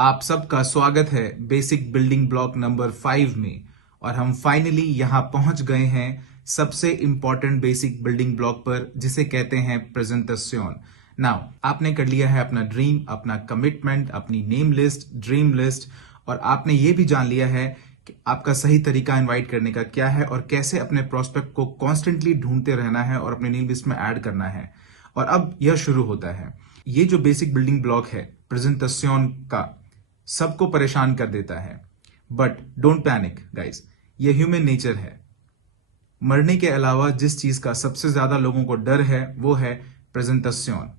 आप सबका स्वागत है बेसिक बिल्डिंग ब्लॉक नंबर 5 में। और हम फाइनली यहां पहुंच गए हैं सबसे इंपॉर्टेंट बेसिक बिल्डिंग ब्लॉक पर, जिसे कहते हैं प्रेजेंटेशन। नाउ आपने कर लिया है अपना ड्रीम, अपना कमिटमेंट, अपनी नेम लिस्ट, ड्रीम लिस्ट, और आपने ये भी जान लिया है कि आपका सही तरीका इनवाइट करने का क्या है और कैसे अपने प्रोस्पेक्ट को कॉन्स्टेंटली ढूंढते रहना है और अपने नेम लिस्ट में ऐड करना है। और अब यह शुरू होता है। ये जो बेसिक बिल्डिंग ब्लॉक है प्रेजेंटेशन का, सबको परेशान कर देता है। बट डोंट पैनिक गाइस, ये ह्यूमन नेचर है। मरने के अलावा जिस चीज का सबसे ज्यादा लोगों को डर है वो है प्रेजेंटेशन,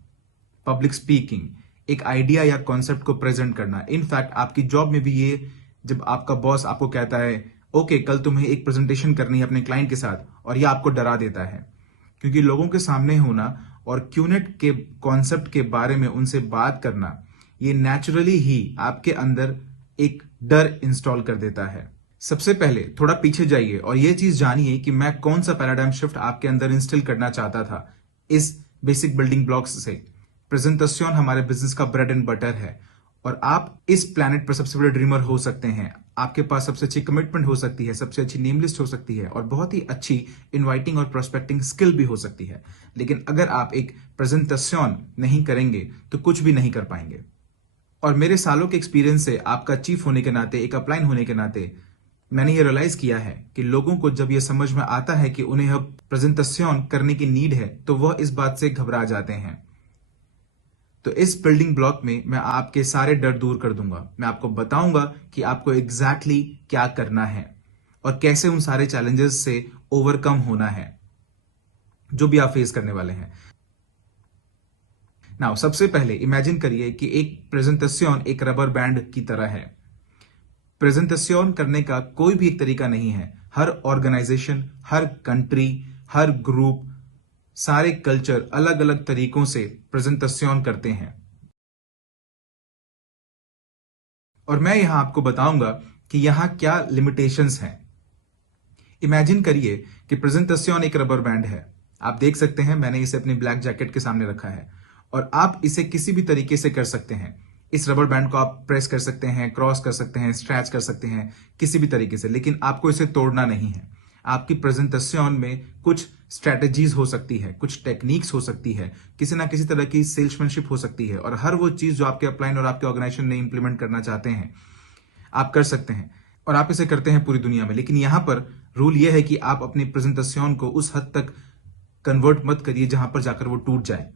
पब्लिक स्पीकिंग, एक आइडिया या कॉन्सेप्ट को प्रेजेंट करना। इनफैक्ट आपकी जॉब में भी ये, जब आपका बॉस आपको कहता है ओके कल तुम्हें एक प्रेजेंटेशन करनी है अपने क्लाइंट के साथ, और ये आपको डरा देता है, क्योंकि लोगों के सामने होना और क्यूनेट के कॉन्सेप्ट के बारे में उनसे बात करना, ये नेचुरली ही आपके अंदर एक डर इंस्टॉल कर देता है। सबसे पहले थोड़ा पीछे जाइए और ये चीज जानिए कि मैं कौन सा पैराडाइम शिफ्ट आपके अंदर इंस्टॉल करना चाहता था इस बेसिक बिल्डिंग ब्लॉक्स से। प्रेजेंटेशन हमारे बिजनेस का ब्रेड एंड बटर है, और आप इस प्लैनेट पर सबसे बड़े ड्रीमर हो सकते हैं। आपके पास सबसे अच्छी कमिटमेंट हो सकती है, सबसे अच्छी नेम लिस्ट हो सकती है, और बहुत ही अच्छी इनवाइटिंग और प्रोस्पेक्टिंग स्किल भी हो सकती है। लेकिन अगर आप एक प्रेजेंटेशन नहीं करेंगे तो कुछ भी नहीं कर पाएंगे। और मेरे सालों के एक्सपीरियंस से, आपका चीफ होने के नाते, एक अपलाइन होने के नाते, मैंने ये रियलाइज किया है कि लोगों को जब ये समझ में आता है कि उन्हें अब प्रेजेंटेशन करने की नीड है, तो वह इस बात से घबरा जाते हैं। तो इस बिल्डिंग ब्लॉक में मैं आपके सारे डर दूर कर दूंगा। मैं आपको बताऊंगा कि आपको एग्जैक्टली क्या करना है और कैसे उन सारे चैलेंजेस से ओवरकम होना है जो भी आप फेस करने वाले हैं। नाउ सबसे पहले इमेजिन करिए कि एक प्रेजेंटेशन एक रबर बैंड की तरह है। प्रेजेंटेशन करने का कोई भी एक तरीका नहीं है। हर ऑर्गेनाइजेशन, हर कंट्री, हर ग्रुप, सारे कल्चर अलग अलग तरीकों से प्रेजेंटेशन करते हैं। और मैं यहां आपको बताऊंगा कि यहां क्या लिमिटेशंस हैं। इमेजिन करिए कि प्रेजेंटेशन एक रबर बैंड है। आप देख सकते हैं, मैंने इसे अपनी ब्लैक जैकेट के सामने रखा है, और आप इसे किसी भी तरीके से कर सकते हैं। इस रबर बैंड को आप प्रेस कर सकते हैं, क्रॉस कर सकते हैं, स्ट्रेच कर सकते हैं, किसी भी तरीके से, लेकिन आपको इसे तोड़ना नहीं है। आपकी प्रेजेंटेशन में कुछ स्ट्रेटेजीज हो सकती है, कुछ टेक्निक्स हो सकती है, किसी ना किसी तरह की सेल्समैनशिप हो सकती है, और हर वो चीज जो आपके अपलाइन और आपके ऑर्गेनाइजेशन ने इंप्लीमेंट करना चाहते हैं आप कर सकते हैं, और आप इसे करते हैं पूरी दुनिया में। लेकिन यहां पर रूल यह है कि आप अपनी प्रेजेंटेशन को उस हद तक कन्वर्ट मत करिए जहां पर जाकर वो टूट जाए।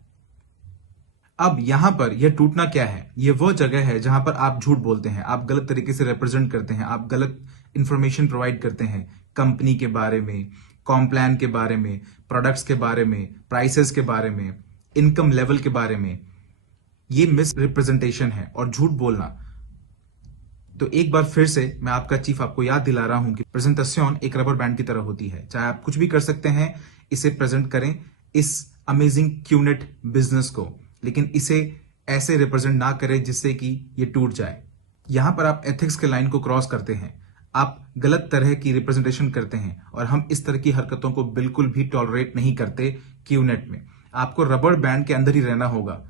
अब यहां पर यह टूटना क्या है? यह वो जगह है जहां पर आप झूठ बोलते हैं, आप गलत तरीके से रिप्रेजेंट करते हैं, आप गलत इंफॉर्मेशन प्रोवाइड करते हैं कंपनी के बारे में, कॉम्प्लान के बारे में, प्रोडक्ट्स के बारे में, प्राइसेस के बारे में, इनकम लेवल के बारे में। ये मिस रिप्रेजेंटेशन है और झूठ बोलना। तो एक बार फिर से मैं आपका चीफ आपको याद दिला रहा हूं कि प्रेजेंटेशन एक रबर बैंड की तरह होती है। चाहे आप कुछ भी कर सकते हैं, इसे प्रेजेंट करें इस अमेजिंग क्यूनेट बिजनेस को, लेकिन इसे ऐसे रिप्रेजेंट ना करें जिससे कि ये टूट जाए। यहां पर आप एथिक्स के लाइन को क्रॉस करते हैं, आप गलत तरह की रिप्रेजेंटेशन करते हैं, और हम इस तरह की हरकतों को बिल्कुल भी टॉलरेट नहीं करते क्यूनेट में। आपको रबर बैंड के अंदर ही रहना होगा।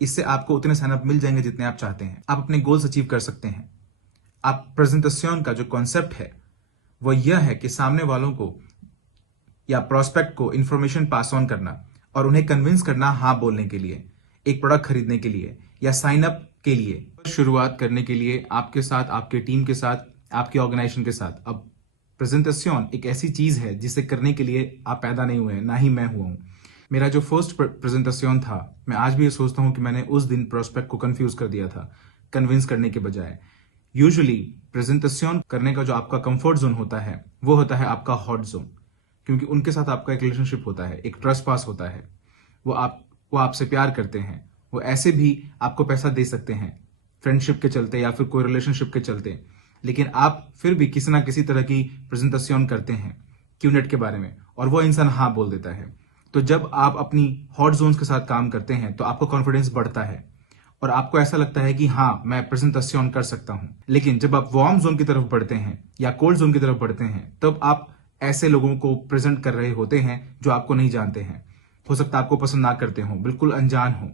इससे आपको उतने साइन अप मिल जाएंगे जितने आप चाहते हैं। आप अपने गोल्स अचीव कर सकते हैं। आप प्रेजेंटेशन का जो कॉन्सेप्ट है वो यह है कि सामने वालों को या प्रोस्पेक्ट को इंफॉर्मेशन पास ऑन करना और उन्हें कन्विंस करना हाँ बोलने के लिए, एक प्रोडक्ट खरीदने के लिए या साइन अप के लिए, शुरुआत करने के लिए आपके साथ, आपके टीम के साथ, आपके ऑर्गेनाइजेशन के साथ। अब प्रेजेंटेशन एक ऐसी चीज है जिसे करने के लिए आप पैदा नहीं हुए हैं, ना ही मैं हुआ हूं। मेरा जो फर्स्ट प्रेजेंटेशन था, मैं आज भी ये सोचता हूं कि मैंने उस दिन प्रोस्पेक्ट को कंफ्यूज कर दिया था कन्विंस करने के बजाय। यूजुअली प्रेजेंटेशन करने का जो आपका कंफर्ट जोन होता है वो होता है आपका हॉट जोन, क्योंकि उनके साथ आपका एक रिलेशनशिप होता है, एक ट्रस्ट पास होता है। वो आपसे प्यार करते हैं, वो ऐसे भी आपको पैसा दे सकते हैं फ्रेंडशिप के चलते या फिर कोई रिलेशनशिप के चलते, लेकिन आप फिर भी किसी ना किसी तरह की प्रेजेंटेशन करते हैं क्यूनेट के बारे में, और वो इंसान हाँ बोल देता है। तो जब आप अपनी हॉट जोन्स के साथ काम करते हैं तो आपका कॉन्फिडेंस बढ़ता है और आपको ऐसा लगता है कि हाँ मैं प्रेजेंटेशन कर सकता हूं। लेकिन जब आप वार्म जोन की तरफ बढ़ते हैं या कोल्ड जोन की तरफ बढ़ते हैं, तब आप ऐसे लोगों को प्रेजेंट कर रहे होते हैं जो आपको नहीं जानते हैं। हो सकता है आपको पसंद ना करते हो, बिल्कुल अनजान हो,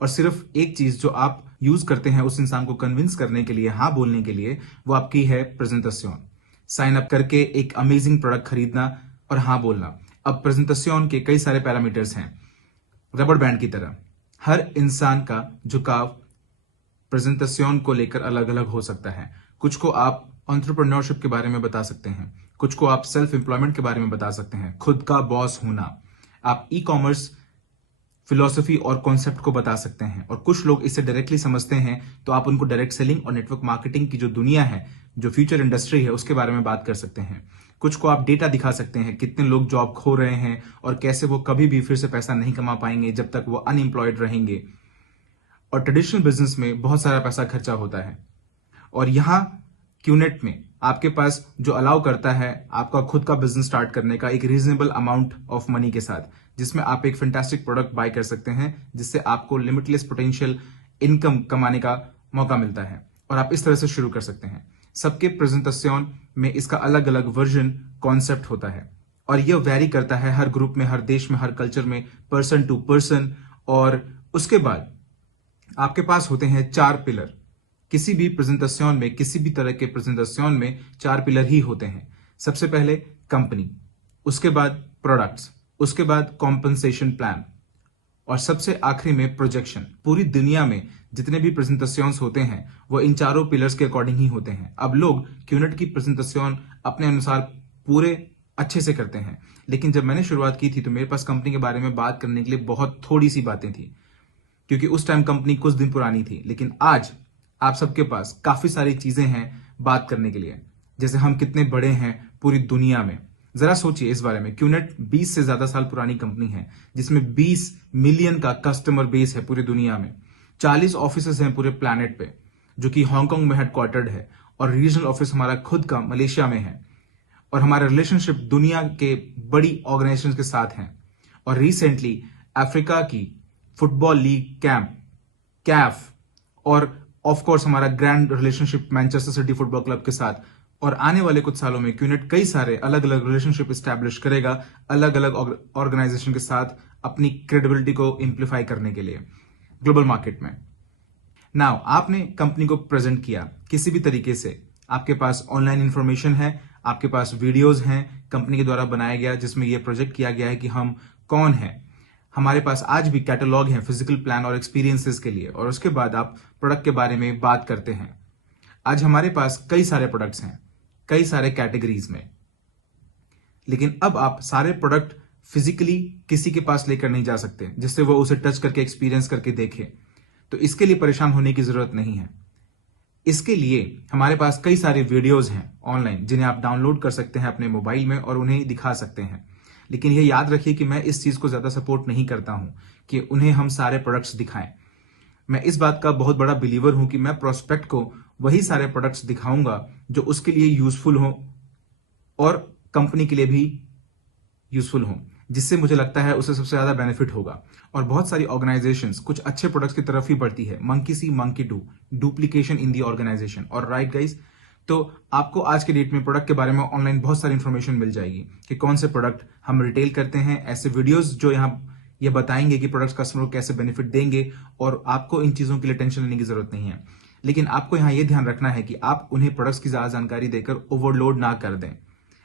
और सिर्फ एक चीज जो आप यूज करते हैं उस इंसान को कन्विंस करने के लिए, हाँ बोलने के लिए, वो आपकी है प्रेजेंटेशन। साइन अप करके एक अमेजिंग प्रोडक्ट खरीदना और हाँ बोलना। अब प्रेजेंटेशन के कई सारे पैरामीटर्स हैं, रबर बैंड की तरह। हर इंसान का झुकाव प्रेजेंटेशन को लेकर अलग अलग हो सकता है। कुछ को आप एंटरप्रेन्योरशिप के बारे में बता सकते हैं, कुछ को आप सेल्फ एम्प्लॉयमेंट के बारे में बता सकते हैं, खुद का बॉस होना। आप ई कॉमर्स फिलॉसफी और कॉन्सेप्ट को बता सकते हैं, और कुछ लोग इसे डायरेक्टली समझते हैं तो आप उनको डायरेक्ट सेलिंग और नेटवर्क मार्केटिंग की जो दुनिया है, जो फ्यूचर इंडस्ट्री है, उसके बारे में बात कर सकते हैं। कुछ को आप डेटा दिखा सकते हैं, कितने लोग जॉब खो रहे हैं और कैसे वो कभी भी फिर से पैसा नहीं कमा पाएंगे जब तक वो अनएम्प्लॉयड रहेंगे। और ट्रेडिशनल बिजनेस में बहुत सारा पैसा खर्चा होता है, और यहाँ क्यूनेट में आपके पास जो अलाउ करता है आपका खुद का बिजनेस स्टार्ट करने का एक रीजनेबल अमाउंट ऑफ मनी के साथ, जिसमें आप एक फैंटास्टिक प्रोडक्ट बाय कर सकते हैं, जिससे आपको लिमिटलेस पोटेंशियल इनकम कमाने का मौका मिलता है, और आप इस तरह से शुरू कर सकते हैं। सबके प्रेजेंटेशन में इसका अलग अलग वर्जन कॉन्सेप्ट होता है, और यह वैरी करता है हर ग्रुप में, हर देश में, हर कल्चर में, पर्सन टू पर्सन। और उसके बाद आपके पास होते हैं 4 पिलर। किसी भी प्रेजेंटेशन में, किसी भी तरह के प्रेजेंटेशन में 4 पिलर ही होते हैं। सबसे पहले कंपनी, उसके बाद प्रोडक्ट्स, उसके बाद कॉम्पनसेशन प्लान, और सबसे आखिरी में प्रोजेक्शन। पूरी दुनिया में जितने भी प्रेजेंटेशंस होते हैं वो इन चारों पिलर्स के अकॉर्डिंग ही होते हैं। अब लोग क्यूनेट की प्रेजेंटेशन अपने अनुसार पूरे अच्छे से करते हैं, लेकिन जब मैंने शुरुआत की थी तो मेरे पास कंपनी के बारे में बात करने के लिए बहुत थोड़ी सी बातें थी, क्योंकि उस टाइम कंपनी कुछ दिन पुरानी थी। लेकिन आज आप सबके पास काफी सारी चीजें हैं बात करने के लिए, जैसे हम कितने बड़े हैं पूरी दुनिया में। जरा सोचिए इस बारे में। क्यूनेट 20 से ज्यादा साल पुरानी कंपनी है, जिसमें 20 मिलियन का कस्टमर बेस है पूरी दुनिया में। 40 ऑफिसेस हैं पूरे प्लैनेट पे, जो कि हांगकांग में हेडक्वार्टर्ड है, और रीजनल ऑफिस हमारा खुद का मलेशिया में है। और हमारा रिलेशनशिप दुनिया के बड़ी ऑर्गेनाइजेशन के साथ हैं। और रिसेंटली अफ्रीका की फुटबॉल लीग कैफ, और ऑफ कोर्स हमारा grand relationship Manchester city football club के साथ। और आने वाले कुछ सालों में क्यूनेट कई सारे अलग अलग रिलेशनशिप एस्टैब्लिश करेगा अलग अलग ऑर्गेनाइजेशन के साथ, अपनी क्रेडिबिलिटी को इंप्लीफाई करने के लिए ग्लोबल मार्केट में। नाउ आपने कंपनी को प्रेजेंट किया किसी भी तरीके से, आपके पास ऑनलाइन इंफॉर्मेशन है, आपके पास वीडियोज हैं कंपनी के द्वारा बनाया गया, जिसमें यह प्रोजेक्ट किया गया है कि हम कौन हैं। हमारे पास आज भी कैटलॉग है फिजिकल प्लान और एक्सपीरियंसेस के लिए, और उसके बाद आप प्रोडक्ट के बारे में बात करते हैं। आज हमारे पास कई सारे प्रोडक्ट्स हैं, कई सारे कैटेगरीज में, लेकिन अब आप सारे प्रोडक्ट फिजिकली किसी के पास लेकर नहीं जा सकते जिससे वो उसे टच करके एक्सपीरियंस करके देखे। तो इसके लिए परेशान होने की जरूरत नहीं है। इसके लिए हमारे पास कई सारे वीडियोज हैं ऑनलाइन, जिन्हें आप डाउनलोड कर सकते हैं अपने मोबाइल में और उन्हें दिखा सकते हैं। लेकिन यह याद रखिए कि मैं इस चीज को ज्यादा सपोर्ट नहीं करता हूं कि उन्हें हम सारे प्रोडक्ट्स दिखाएं। मैं इस बात का बहुत बड़ा बिलीवर हूं कि मैं प्रोस्पेक्ट को वही सारे प्रोडक्ट्स दिखाऊंगा जो उसके लिए यूजफुल हो और कंपनी के लिए भी यूजफुल हो, जिससे मुझे लगता है उसे सबसे ज्यादा बेनिफिट होगा। और बहुत सारी ऑर्गेनाइजेशंस कुछ अच्छे प्रोडक्ट्स की तरफ ही बढ़ती है। Monkey see monkey do, duplication in the organisation. और राइट गाइस, तो आपको आज के डेट में प्रोडक्ट के बारे में ऑनलाइन बहुत सारी इंफॉर्मेशन मिल जाएगी कि कौन से प्रोडक्ट हम रिटेल करते हैं। ऐसे वीडियोस जो यहाँ ये बताएंगे कि प्रोडक्ट्स कस्टमर को कैसे बेनिफिट देंगे, और आपको इन चीजों के लिए टेंशन लेने की जरूरत नहीं है। लेकिन आपको यहाँ ये ध्यान रखना है कि आप उन्हें प्रोडक्ट्स की ज्यादा जानकारी देकर ओवरलोड ना कर दें।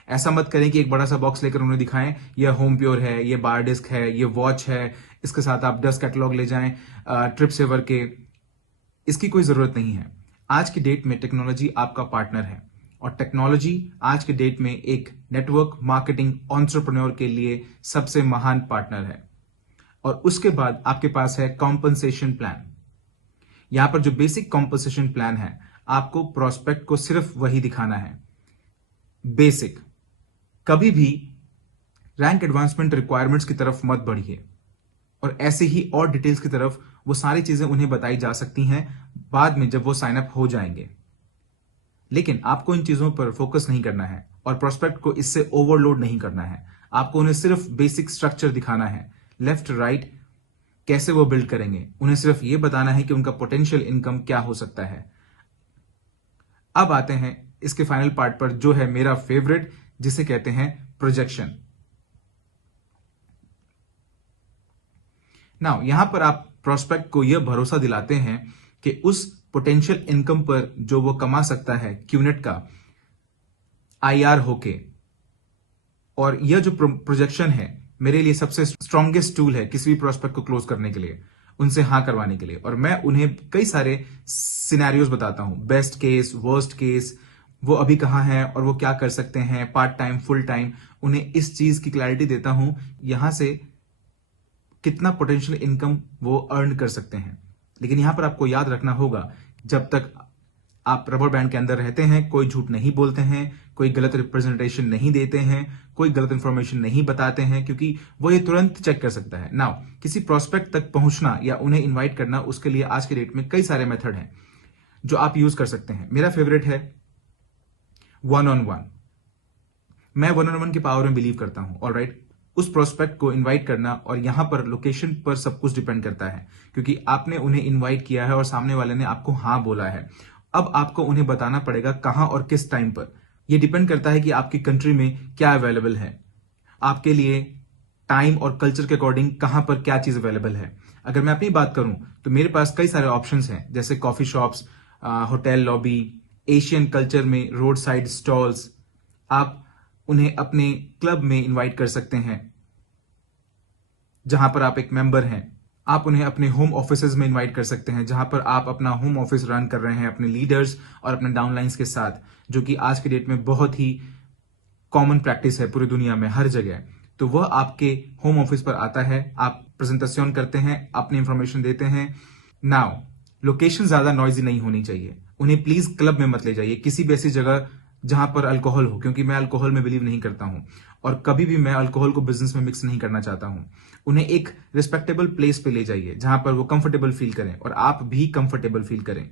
ऐसा मत करें कि एक बड़ा सा बॉक्स लेकर उन्हें दिखाएं, यह होम प्योर है, ये बार डिस्क है, ये वॉच है, इसके साथ आप 10 कैटलॉग ले जाएं ट्रिप सेवर के। इसकी कोई जरूरत नहीं है। आज की डेट में टेक्नोलॉजी आपका पार्टनर है, और टेक्नोलॉजी आज के डेट में एक नेटवर्क मार्केटिंग एंटरप्रेन्योर के लिए सबसे महान पार्टनर है। और उसके बाद आपके पास है कॉम्पनसेशन प्लान। यहां पर जो बेसिक कॉम्पनसेशन प्लान है, आपको प्रोस्पेक्ट को सिर्फ वही दिखाना है, बेसिक। कभी भी रैंक एडवांसमेंट रिक्वायरमेंट्स की तरफ मत बढ़िए, और ऐसे ही और डिटेल्स की तरफ वो सारी चीजें उन्हें बताई जा सकती हैं बाद में जब वो साइन अप हो जाएंगे। लेकिन आपको इन चीजों पर फोकस नहीं करना है और प्रोस्पेक्ट को इससे ओवरलोड नहीं करना है। आपको उन्हें सिर्फ बेसिक स्ट्रक्चर दिखाना है, लेफ्ट राइट कैसे वो बिल्ड करेंगे। उन्हें सिर्फ ये बताना है कि उनका पोटेंशियल इनकम क्या हो सकता है। अब आते हैं इसके फाइनल पार्ट पर, जो है मेरा फेवरेट, जिसे कहते हैं प्रोजेक्शन। नाउ यहां पर आप प्रोस्पेक्ट को यह भरोसा दिलाते हैं कि उस पोटेंशियल इनकम पर जो वो कमा सकता है क्यूनेट का आईआर होके, और यह जो प्रोजेक्शन है मेरे लिए सबसे स्ट्रॉन्गेस्ट टूल है किसी भी प्रोस्पेक्ट को क्लोज करने के लिए, उनसे हाँ करवाने के लिए। और मैं उन्हें कई सारे सिनेरियोज बताता हूं, बेस्ट केस, वर्स्ट केस, वो अभी कहाँ हैं और वो क्या कर सकते हैं, पार्ट टाइम, फुल टाइम, उन्हें इस चीज की क्लैरिटी देता हूं यहां से कितना पोटेंशियल इनकम वो अर्न कर सकते हैं। लेकिन यहां पर आपको याद रखना होगा, जब तक आप रबर बैंड के अंदर रहते हैं कोई झूठ नहीं बोलते हैं, कोई गलत रिप्रेजेंटेशन नहीं देते हैं, कोई गलत इंफॉर्मेशन नहीं बताते हैं, क्योंकि वो ये तुरंत चेक कर सकता है। नाउ किसी प्रोस्पेक्ट तक पहुंचना या उन्हें इनवाइट करना, उसके लिए आज के डेट में कई सारे मेथड हैं जो आप यूज कर सकते हैं। मेरा फेवरेट है वन ऑन वन। मैं वन ऑन वन की पावर में बिलीव करता हूं। ऑलराइट, उस प्रोस्पेक्ट को इनवाइट करना, और यहां पर लोकेशन पर सब कुछ डिपेंड करता है, क्योंकि आपने उन्हें इनवाइट किया है और सामने वाले ने आपको हाँ बोला है। अब आपको उन्हें बताना पड़ेगा कहां और किस टाइम पर। यह डिपेंड करता है कि आपकी कंट्री में क्या अवेलेबल है, आपके लिए टाइम और कल्चर के अकॉर्डिंग कहां पर क्या चीज अवेलेबल है। अगर मैं अपनी बात करूं तो मेरे पास कई सारे ऑप्शंस हैं, जैसे coffee shops, hotel lobby, Asian culture में रोड साइड स्टॉल्स। आप उन्हें अपने क्लब में इनवाइट कर सकते हैं जहां पर आप एक मेंबर हैं। आप उन्हें अपने होम ऑफिसेज में इनवाइट कर सकते हैं, जहां पर आप अपना होम ऑफिस रन कर रहे हैं अपने लीडर्स और अपने डाउनलाइंस के साथ, जो कि आज के डेट में बहुत ही कॉमन प्रैक्टिस है पूरी दुनिया में हर जगह। तो वह आपके होम ऑफिस पर आता है, आप प्रेजेंटेशन करते हैं, अपनी इंफॉर्मेशन देते हैं। नाउ लोकेशन ज्यादा नॉइजी नहीं होनी चाहिए। उन्हें प्लीज क्लब में मत ले जाइए, किसी भी ऐसी जगह जहां पर अल्कोहल हो, क्योंकि मैं अल्कोहल में बिलीव नहीं करता हूं और कभी भी मैं अल्कोहल को बिजनेस में मिक्स नहीं करना चाहता हूं। उन्हें एक रिस्पेक्टेबल प्लेस पे ले जाइए जहां पर वो कंफर्टेबल फील करें और आप भी कंफर्टेबल फील करें,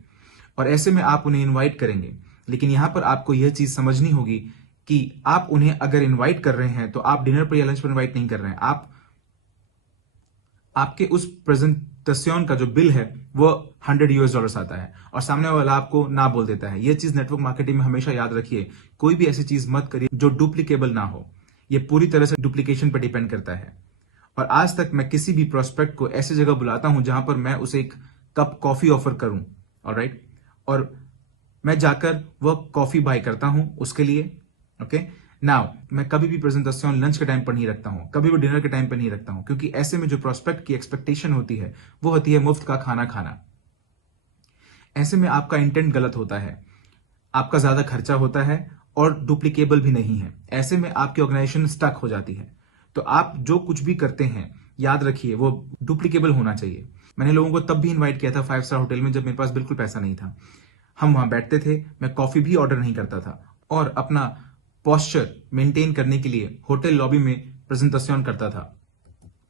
और ऐसे में आप उन्हें इनवाइट करेंगे। लेकिन यहां पर आपको यह चीज समझनी होगी कि आप उन्हें अगर इनवाइट कर रहे हैं तो आप डिनर पर या लंच पर इनवाइट नहीं कर रहे हैं। आपके उस प्रेजेंटेशन का जो बिल है वो $100 आता है और सामने वाला आपको ना बोल देता है। यह चीज नेटवर्क मार्केटिंग में हमेशा याद रखिए, कोई भी ऐसी चीज मत करिए जो डुप्लीकेबल ना हो। यह पूरी तरह से डुप्लीकेशन पर डिपेंड करता है। और आज तक मैं किसी भी प्रोस्पेक्ट को ऐसी जगह बुलाता हूं जहां पर मैं उसे एक कप कॉफी ऑफर करूं, ऑलराइट, और मैं जाकर वह कॉफी बाय करता हूं उसके लिए। ओके, नाउ मैं कभी भी प्रेजेंटेशन लंच के टाइम पर नहीं रखता हूं, कभी भी डिनर के टाइम पर नहीं रखता हूं, क्योंकि ऐसे में जो प्रोस्पेक्ट की एक्सपेक्टेशन होती है वो होती है मुफ्त का खाना खाना। ऐसे में आपका इंटेंट गलत होता है, आपका ज्यादा खर्चा होता है और डुप्लीकेबल भी नहीं है। ऐसे में आपकी ऑर्गेनाइजेशन स्टक हो जाती है। तो आप जो कुछ भी करते हैं याद रखिए वो डुप्लीकेबल होना चाहिए। मैंने लोगों को तब भी इनवाइट किया था 5 स्टार होटल में जब मेरे पास बिल्कुल पैसा नहीं था। हम वहां बैठते थे, मैं कॉफी भी ऑर्डर नहीं करता था और अपना पोस्चर मेंटेन करने के लिए होटल लॉबी में प्रेजेंटेशन करता था।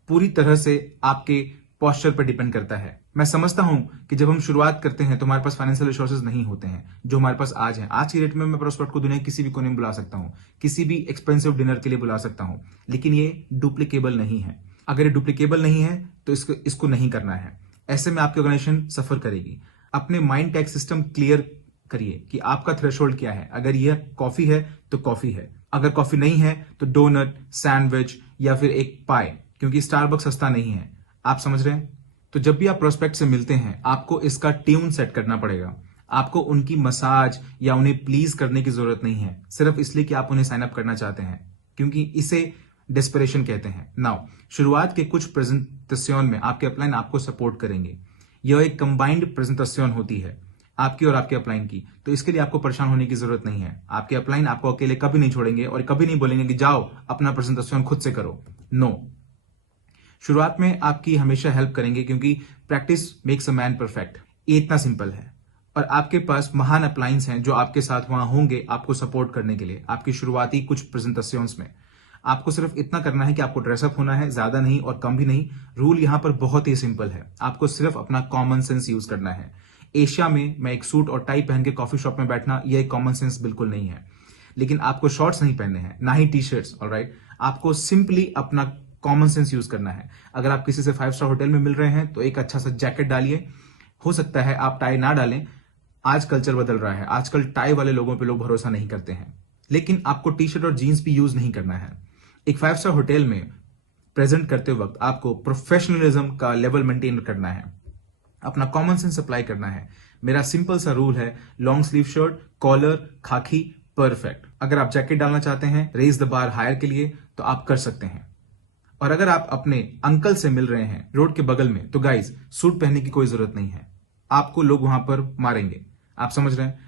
पूरी तरह से आपके पोस्चर पर डिपेंड करता है। मैं समझता हूं कि जब हम शुरुआत करते हैं तो हमारे पास फाइनेंशियल रिसोर्सेज नहीं होते हैं जो हमारे पास आज हैं। आज की डेट में मैं प्रोस्पेक्ट को दुनिया के किसी भी कोने में बुला सकता हूं, किसी भी एक्सपेंसिव डिनर के लिए बुला सकता हूं, लेकिन ये डुप्लीकेबल नहीं है। अगर ये डुप्लीकेबल नहीं है तो इसको नहीं करना है। ऐसे में आपकी ऑर्गेनाइजेशन सफर करेगी। अपने माइंड टैग सिस्टम क्लियर करिए कि आपका थ्रेशोल्ड क्या है। अगर यह कॉफी है तो कॉफी है, अगर कॉफी नहीं है तो डोनट, सैंडविच या फिर एक पाई, क्योंकि स्टारबक्स सस्ता नहीं है। आप समझ रहे हैं? तो जब भी आप प्रोस्पेक्ट से मिलते हैं आपको इसका ट्यून सेट करना पड़ेगा। आपको उनकी मसाज या उन्हें प्लीज करने की जरूरत नहीं है, सिर्फ इसलिए कि आप उन्हें साइन अप करना चाहते हैं, क्योंकि इसे डेस्परेशन कहते हैं। नाउ शुरुआत के कुछ प्रेजेंटेशन में आपके अपलाइन आपको सपोर्ट करेंगे। यह एक कंबाइंड प्रेजेंटेशन होती है आपकी और आपके अपलाइन की, तो इसके लिए आपको परेशान होने की जरूरत नहीं है। आपके अपलाइन आपको अकेले कभी नहीं छोड़ेंगे और कभी नहीं बोलेंगे कि जाओ अपना प्रेजेंटेशन खुद से करो। नो, शुरुआत में आपकी हमेशा हेल्प करेंगे, क्योंकि practice makes a man perfect. ये इतना सिंपल है। और आपके पास महान अपलाइंस हैं जो आपके साथ वहां होंगे आपको सपोर्ट करने के लिए आपकी शुरुआती कुछ प्रेजेंटेशंस में। आपको सिर्फ इतना करना है कि आपको ड्रेसअप होना है, ज्यादा नहीं और कम भी नहीं। रूल यहां पर बहुत ही सिंपल है, आपको सिर्फ अपना कॉमन सेंस यूज करना है। एशिया में मैं एक सूट और टाई पहन के कॉफी शॉप में बैठना यह एक कॉमन सेंस बिल्कुल नहीं है। लेकिन आपको शॉर्ट्स नहीं पहनने हैं, ना ही टी शर्ट्स, ऑलराइट। आपको सिंपली अपना कॉमन सेंस यूज करना है। अगर आप किसी से 5 स्टार होटल में मिल रहे हैं तो एक अच्छा सा जैकेट डालिए। हो सकता है आप टाई ना डालें, आज कल्चर बदल रहा है, आजकल टाई वाले लोगों पे लोग भरोसा नहीं करते हैं। लेकिन आपको टी शर्ट और जीन्स भी यूज नहीं करना है। एक 5 स्टार होटल में प्रेजेंट करते वक्त आपको प्रोफेशनलिज्म का लेवल मेंटेन करना है, अपना कॉमन सेंस अप्लाई करना है। मेरा सिंपल सा रूल है, लॉन्ग स्लीव शर्ट, कॉलर, खाकी, परफेक्ट। अगर आप जैकेट डालना चाहते हैं रेज द बार हायर के लिए तो आप कर सकते हैं। और अगर आप अपने अंकल से मिल रहे हैं रोड के बगल में तो गाइज सूट पहनने की कोई जरूरत नहीं है, आपको लोग वहां पर मारेंगे, आप समझ रहे हैं।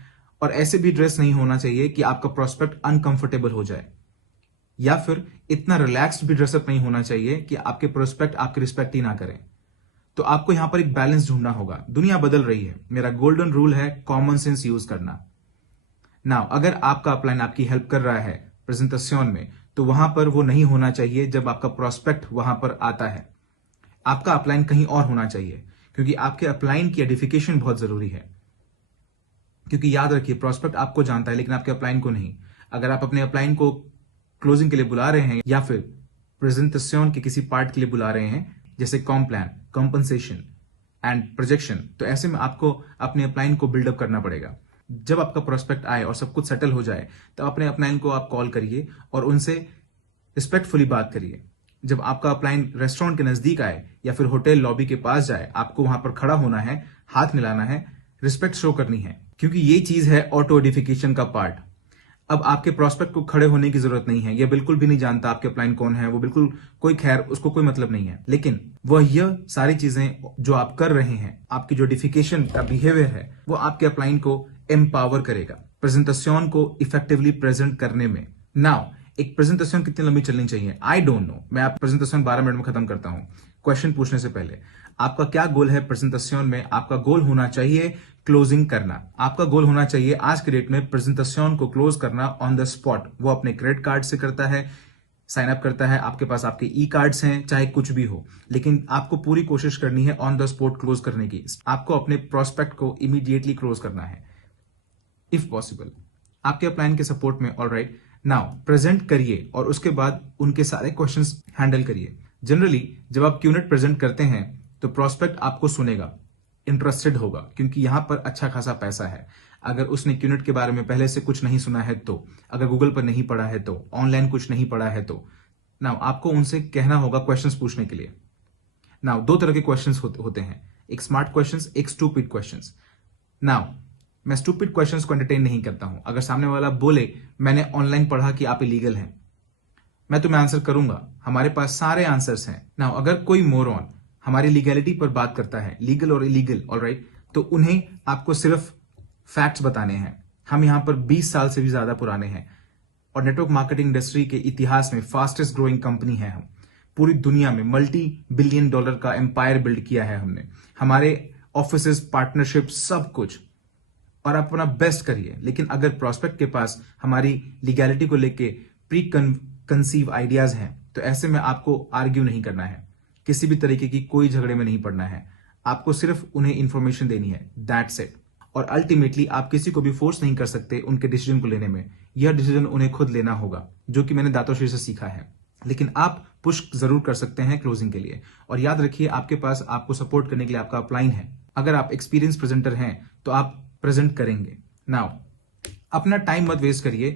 और ऐसे भी ड्रेस नहीं होना चाहिए कि आपका प्रोस्पेक्ट अनकंफर्टेबल हो जाए, या फिर इतना रिलैक्स्ड भी ड्रेसअप नहीं होना चाहिए कि आपके प्रोस्पेक्ट आपकी रिस्पेक्ट ही ना करें। तो आपको यहां पर एक बैलेंस ढूंढना होगा। दुनिया बदल रही है, मेरा गोल्डन रूल है कॉमन सेंस यूज करना। नाउ अगर आपका अपलाइन आपकी हेल्प कर रहा है प्रेजेंटेशन में, तो वहां पर वो नहीं होना चाहिए जब आपका प्रोस्पेक्ट वहां पर आता है। आपका अपलाइन कहीं और होना चाहिए, क्योंकि आपके अपलाइन की एडिफिकेशन बहुत जरूरी है। क्योंकि याद रखिए, प्रोस्पेक्ट आपको जानता है लेकिन आपके अपलाइन को नहीं। अगर आप अपने अपलाइन को क्लोजिंग के लिए बुला रहे हैं या फिर प्रेजेंटेशन के किसी पार्ट के लिए बुला रहे हैं, जैसे com plan, compensation and projection, तो ऐसे में आपको अपने अपलाइन को बिल्डअप करना पड़ेगा। जब आपका प्रोस्पेक्ट आए और सब कुछ सेटल हो जाए, तब अपने अपलाइन को आप कॉल करिए और उनसे रिस्पेक्टफुली बात करिए। जब आपका अपलाइन रेस्टोरेंट के नजदीक आए या फिर होटल लॉबी के पास जाए, आपको वहां पर खड़ा होना है, हाथ मिलाना है, रिस्पेक्ट शो करनी है, क्योंकि ये चीज है ऑटो एडिफिकेशन का पार्ट। अब आपके प्रोस्पेक्ट को खड़े होने की जरूरत नहीं है, यह बिल्कुल भी नहीं जानता आपके अपलाइन कौन है, वो बिल्कुल कोई खैर उसको कोई मतलब नहीं है, लेकिन वह यह सारी चीजें जो आप कर रहे हैं, आपकी जो एडिफिकेशन का बिहेवियर है, वो आपके अपलाइन को एम्पावर करेगा प्रेजेंटेशन को इफेक्टिवली प्रेजेंट करने में। नाउ एक प्रेजेंटेशन कितनी लंबी चलनी चाहिए, आई डोंट नो। मैं आप प्रेजेंटेशन 12 मिनट में खत्म करता हूं। क्वेश्चन पूछने से पहले आपका क्या गोल है प्रेजेंटेशन में? आपका गोल होना चाहिए क्लोजिंग करना। आपका गोल होना चाहिए आज के डेट में प्रेजेंटेशन को क्लोज करना ऑन द स्पॉट। वो अपने क्रेडिट कार्ड से करता है, साइन अप करता है, आपके पास आपके ई कार्ड्स हैं, चाहे कुछ भी हो, लेकिन आपको पूरी कोशिश करनी है ऑन द स्पॉट क्लोज करने की। आपको अपने प्रोस्पेक्ट को इमीडिएटली क्लोज करना है इफ पॉसिबल, आपके अपलाइन के सपोर्ट में। ऑलराइट, नाउ प्रेजेंट करिए और उसके बाद उनके सारे क्वेश्चंस हैंडल करिए। जनरली जब आप क्यूनेट प्रेजेंट करते हैं तो प्रोस्पेक्ट आपको सुनेगा, इंटरेस्टेड होगा, क्योंकि यहां पर अच्छा खासा पैसा है। अगर उसने क्यूनेट के बारे में पहले से कुछ नहीं सुना है तो, अगर गूगल पर नहीं पढ़ा है तो, ऑनलाइन कुछ नहीं पढ़ा है तो, नाउ आपको उनसे कहना होगा क्वेश्चंस पूछने के लिए। नाउ दो तरह के क्वेश्चंस होते हैं, एक स्मार्ट क्वेश्चंस, एक स्टूपिड क्वेश्चंस। नाउ मैं स्टूपिड क्वेश्चंस को एंटरटेन नहीं करता हूं। अगर सामने वाला बोले मैंने ऑनलाइन पढ़ा कि आप इलीगल हैं, मैं तुम्हें आंसर करूंगा, हमारे पास सारे आंसर्स हैं। नाउ अगर कोई मोरॉन हमारी लीगैलिटी पर बात करता है, लीगल और इलीगल, ऑलराइट, तो उन्हें आपको सिर्फ फैक्ट्स बताने हैं। हम यहां पर 20 साल से भी ज्यादा पुराने हैं और नेटवर्क मार्केटिंग इंडस्ट्री के इतिहास में फास्टेस्ट ग्रोइंग कंपनी है हम। पूरी दुनिया में मल्टी बिलियन डॉलर का एम्पायर बिल्ड किया है हमने, हमारे ऑफिसेस, पार्टनरशिप, सब कुछ। और आप अपना बेस्ट करिए, लेकिन अगर प्रोस्पेक्ट के पास हमारी लीगैलिटी को लेके प्री कंसीव आइडियाज हैं, तो ऐसे में आपको आर्ग्यू नहीं करना है, किसी भी तरीके की कोई झगड़े में नहीं पड़ना है। आपको सिर्फ उन्हें इंफॉर्मेशन देनी है, दैट्स इट। और अल्टीमेटली आप किसी को भी फोर्स नहीं कर सकते उनके डिसीजन को लेने में, यह डिसीजन उन्हें खुद लेना होगा, जो कि मैंने दातोश्री से सीखा है। लेकिन आप पुश जरूर कर सकते हैं क्लोजिंग के लिए। और याद रखिए, आपके पास आपको सपोर्ट करने के लिए आपका अपलाइन है। अगर आप एक्सपीरियंस प्रेजेंटर हैं तो आप प्रेजेंट करेंगे। नाउ अपना टाइम मत वेस्ट करिए,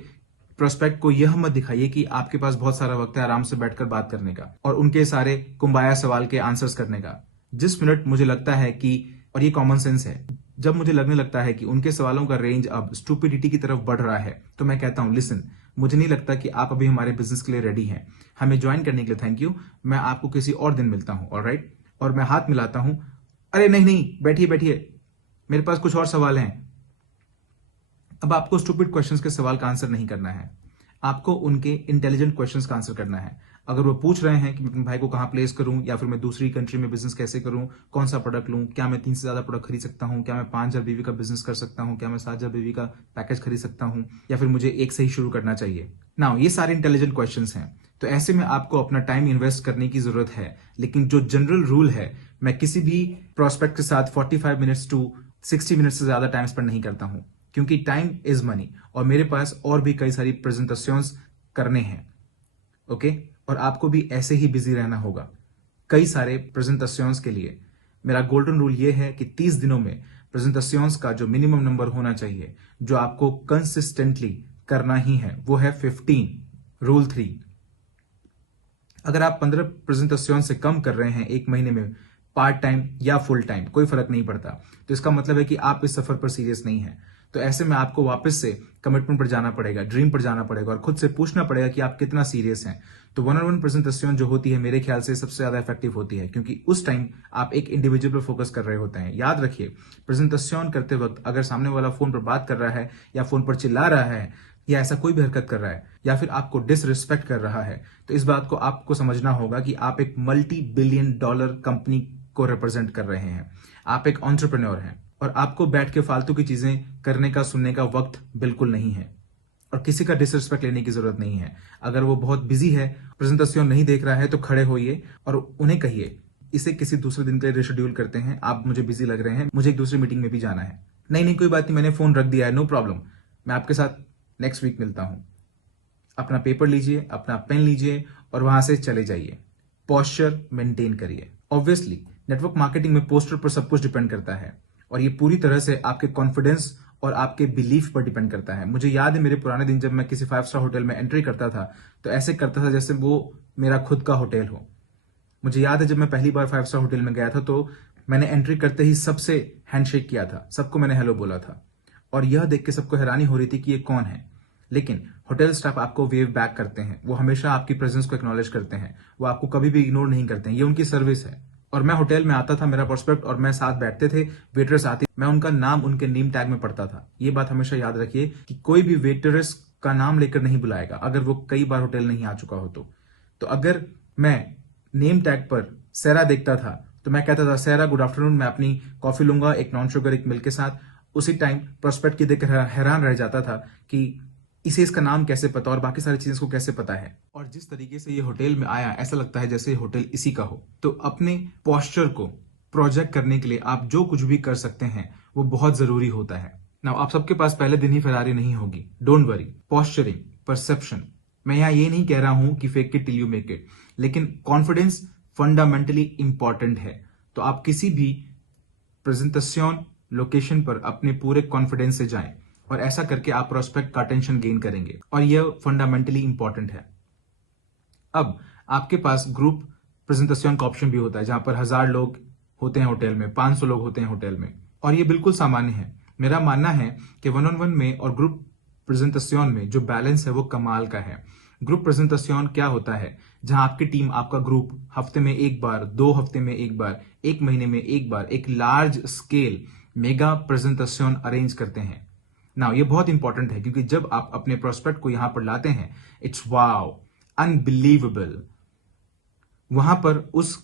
प्रोस्पेक्ट को यह मत दिखाइए कि आपके पास बहुत सारा वक्त है आराम से बैठकर बात करने का और उनके सारे कुंबाया सवाल के आंसर्स करने का। जिस मिनट मुझे लगता है कि, और ये कॉमन सेंस है, जब मुझे लगने लगता है कि उनके सवालों का रेंज अब स्टूपिडिटी की तरफ बढ़ रहा है, तो मैं कहता हूं लिसन, मुझे नहीं लगता कि आप अभी हमारे बिजनेस के लिए रेडी हैं। हमें ज्वाइन करने के लिए थैंक यू, मैं आपको किसी और दिन मिलता हूं, ऑलराइट। और मैं हाथ मिलाता हूं, अरे नहीं नहीं, बैठिए बैठिए, मेरे पास कुछ और सवाल हैं। अब आपको स्टूपिड क्वेश्चंस के सवाल का आंसर नहीं करना है, आपको उनके इंटेलिजेंट क्वेश्चंस का आंसर करना है। अगर वो पूछ रहे हैं कि मैं अपने भाई को कहां प्लेस करूं, या फिर मैं दूसरी कंट्री में बिजनेस कैसे करूं, कौन सा प्रोडक्ट लूं, क्या मैं 3 से ज्यादा प्रोडक्ट खरीद सकता हूं, क्या मैं 5,000 बीवी का बिजनेस कर सकता हूं, क्या मैं 7,000 बीवी का पैकेज खरीद सकता हूं, या फिर मुझे एक से ही शुरू करना चाहिए। नाउ ये सारे इंटेलिजेंट क्वेश्चंस हैं, तो ऐसे में आपको अपना टाइम इन्वेस्ट करने की जरूरत है। लेकिन जो जनरल रूल है, मैं किसी भी प्रोस्पेक्ट के साथ 45 मिनट्स टू 60 मिनट से ज्यादा टाइम स्पेंड नहीं करता हूं, क्योंकि टाइम इज मनी और मेरे पास और भी कई सारी प्रेजेंटेशंस करने हैं। ओके, और आपको भी ऐसे ही बिजी रहना होगा कई सारे प्रेजेंटेशंस के लिए। मेरा गोल्डन रूल ये है कि 30 दिनों में प्रेजेंटेशंस का जो मिनिमम नंबर होना चाहिए, जो आपको कंसिस्टेंटली करना ही है, वो है 15। रूल 3, अगर आप 15 प्रेजेंटेशन से कम कर रहे हैं एक महीने में, पार्ट टाइम या फुल टाइम, कोई फर्क नहीं पड़ता, तो इसका मतलब है कि आप इस सफर पर सीरियस नहीं है। तो ऐसे में आपको वापस से कमिटमेंट पर जाना पड़ेगा, ड्रीम पर जाना पड़ेगा और खुद से पूछना पड़ेगा कि आप कितना सीरियस हैं। तो 1-on-1 प्रेजेंटेशन जो होती है मेरे ख्याल से सबसे ज्यादा इफेक्टिव होती है, क्योंकि उस टाइम आप एक इंडिविजुअल पर फोकस कर रहे होते हैं। याद रखिए, प्रेजेंटेशन करते वक्त अगर सामने वाला फोन पर बात कर रहा है या फोन पर चिल्ला रहा है या ऐसा कोई भी हरकत कर रहा है या फिर आपको डिसरिस्पेक्ट कर रहा है, तो इस बात को आपको समझना होगा कि आप एक $multi-billion कंपनी को रिप्रेजेंट कर रहे हैं। आप एक एंटरप्रेन्योर हैं और आपको बैठ के फालतू की चीजें करने का, सुनने का वक्त बिल्कुल नहीं है और किसी का डिसरिस्पेक्ट लेने की जरूरत नहीं है। अगर वो बहुत बिजी है, प्रेजेंटेशन नहीं देख रहा है, तो खड़े होइए और उन्हें कहिए इसे किसी दूसरे दिन के लिए रिशेड्यूल करते हैं, आप मुझे बिजी लग रहे हैं, मुझे एक दूसरी मीटिंग में भी जाना है। नहीं कोई बात नहीं, मैंने फोन रख दिया है, नो प्रॉब्लम, मैं आपके साथ नेक्स्ट वीक मिलता हूं। अपना पेपर लीजिए, अपना पेन लीजिए और वहां से चले जाइए। पोस्चर मेंटेन करिए। ऑब्वियसली नेटवर्क मार्केटिंग में पोस्टर पर सब कुछ डिपेंड करता है और ये पूरी तरह से आपके कॉन्फिडेंस और आपके बिलीफ पर डिपेंड करता है। मुझे याद है मेरे पुराने दिन, जब मैं किसी 5 स्टार होटल में एंट्री करता था तो ऐसे करता था जैसे वो मेरा खुद का होटल हो। मुझे याद है जब मैं पहली बार 5 स्टार होटल में गया था तो मैंने एंट्री करते ही सबसे हैंडशेक किया था, सबको मैंने हेलो बोला था और यह देख के सबको हैरानी हो रही थी कि ये कौन है। लेकिन होटल स्टाफ आपको वेव बैक करते हैं, वो हमेशा आपकी प्रेजेंस को एक्नॉलेज करते हैं, वो आपको कभी भी इग्नोर नहीं करते हैं, ये उनकी सर्विस है। और मैं होटल में आता था, मेरा प्रोस्पेक्ट और मैं साथ बैठते थे, वेटर्स आती, मैं उनका नाम उनके नेम टैग में पढ़ता था। ये बात हमेशा याद रखिए कि कोई भी वेटरस का नाम लेकर नहीं बुलाएगा अगर वो कई बार होटल नहीं आ चुका हो तो अगर मैं नेम टैग पर सैरा देखता था तो मैं कहता था सैरा गुड आफ्टरनून, मैं अपनी कॉफी लूंगा, एक नॉन शुगर एक मिल्क के साथ। उसी टाइम प्रोस्पेक्ट की देखकर हैरान रह जाता था कि इसे इसका नाम कैसे पता और बाकी सारी चीजें को कैसे पता है। और जिस तरीके से ये होटल में आया ऐसा लगता है जैसे होटल इसी का हो। तो अपने पोस्चर को प्रोजेक्ट करने के लिए आप जो कुछ भी कर सकते हैं वो बहुत जरूरी होता है। नाउ आप सबके पास पहले दिन ही फरारी नहीं होगी, डोंट वरी। पोस्चरिंग, परसेप्शन, मैं यहाँ ये नहीं कह रहा हूं कि fake it till you make it, लेकिन कॉन्फिडेंस फंडामेंटली इंपॉर्टेंट है। तो आप किसी भी प्रेजेंटेशन लोकेशन पर अपने पूरे कॉन्फिडेंस से जाएं और ऐसा करके आप प्रोस्पेक्ट का अटेंशन गेन करेंगे और यह फंडामेंटली इंपॉर्टेंट है। अब आपके पास ग्रुप प्रेजेंटेशन का ऑप्शन भी होता है जहां पर 1000 लोग होते हैं होटल में, 500 लोग होते हैं होटल में, और ये बिल्कुल सामान्य है। मेरा मानना है कि 1-on-1 में और ग्रुप प्रेजेंटेशन में जो बैलेंस है वो कमाल का है। ग्रुप प्रेजेंटेशन क्या होता है, जहां आपकी टीम, आपका ग्रुप हफ्ते में एक बार, 2 हफ्ते में एक बार, 1 महीने में एक बार एक large scale mega presentation arrange करते हैं। नाउ ये बहुत इंपॉर्टेंट है क्योंकि जब आप अपने प्रोस्पेक्ट को यहां पर लाते हैं, इट्स वाओ, अनबिलीवेबल। वहां पर उस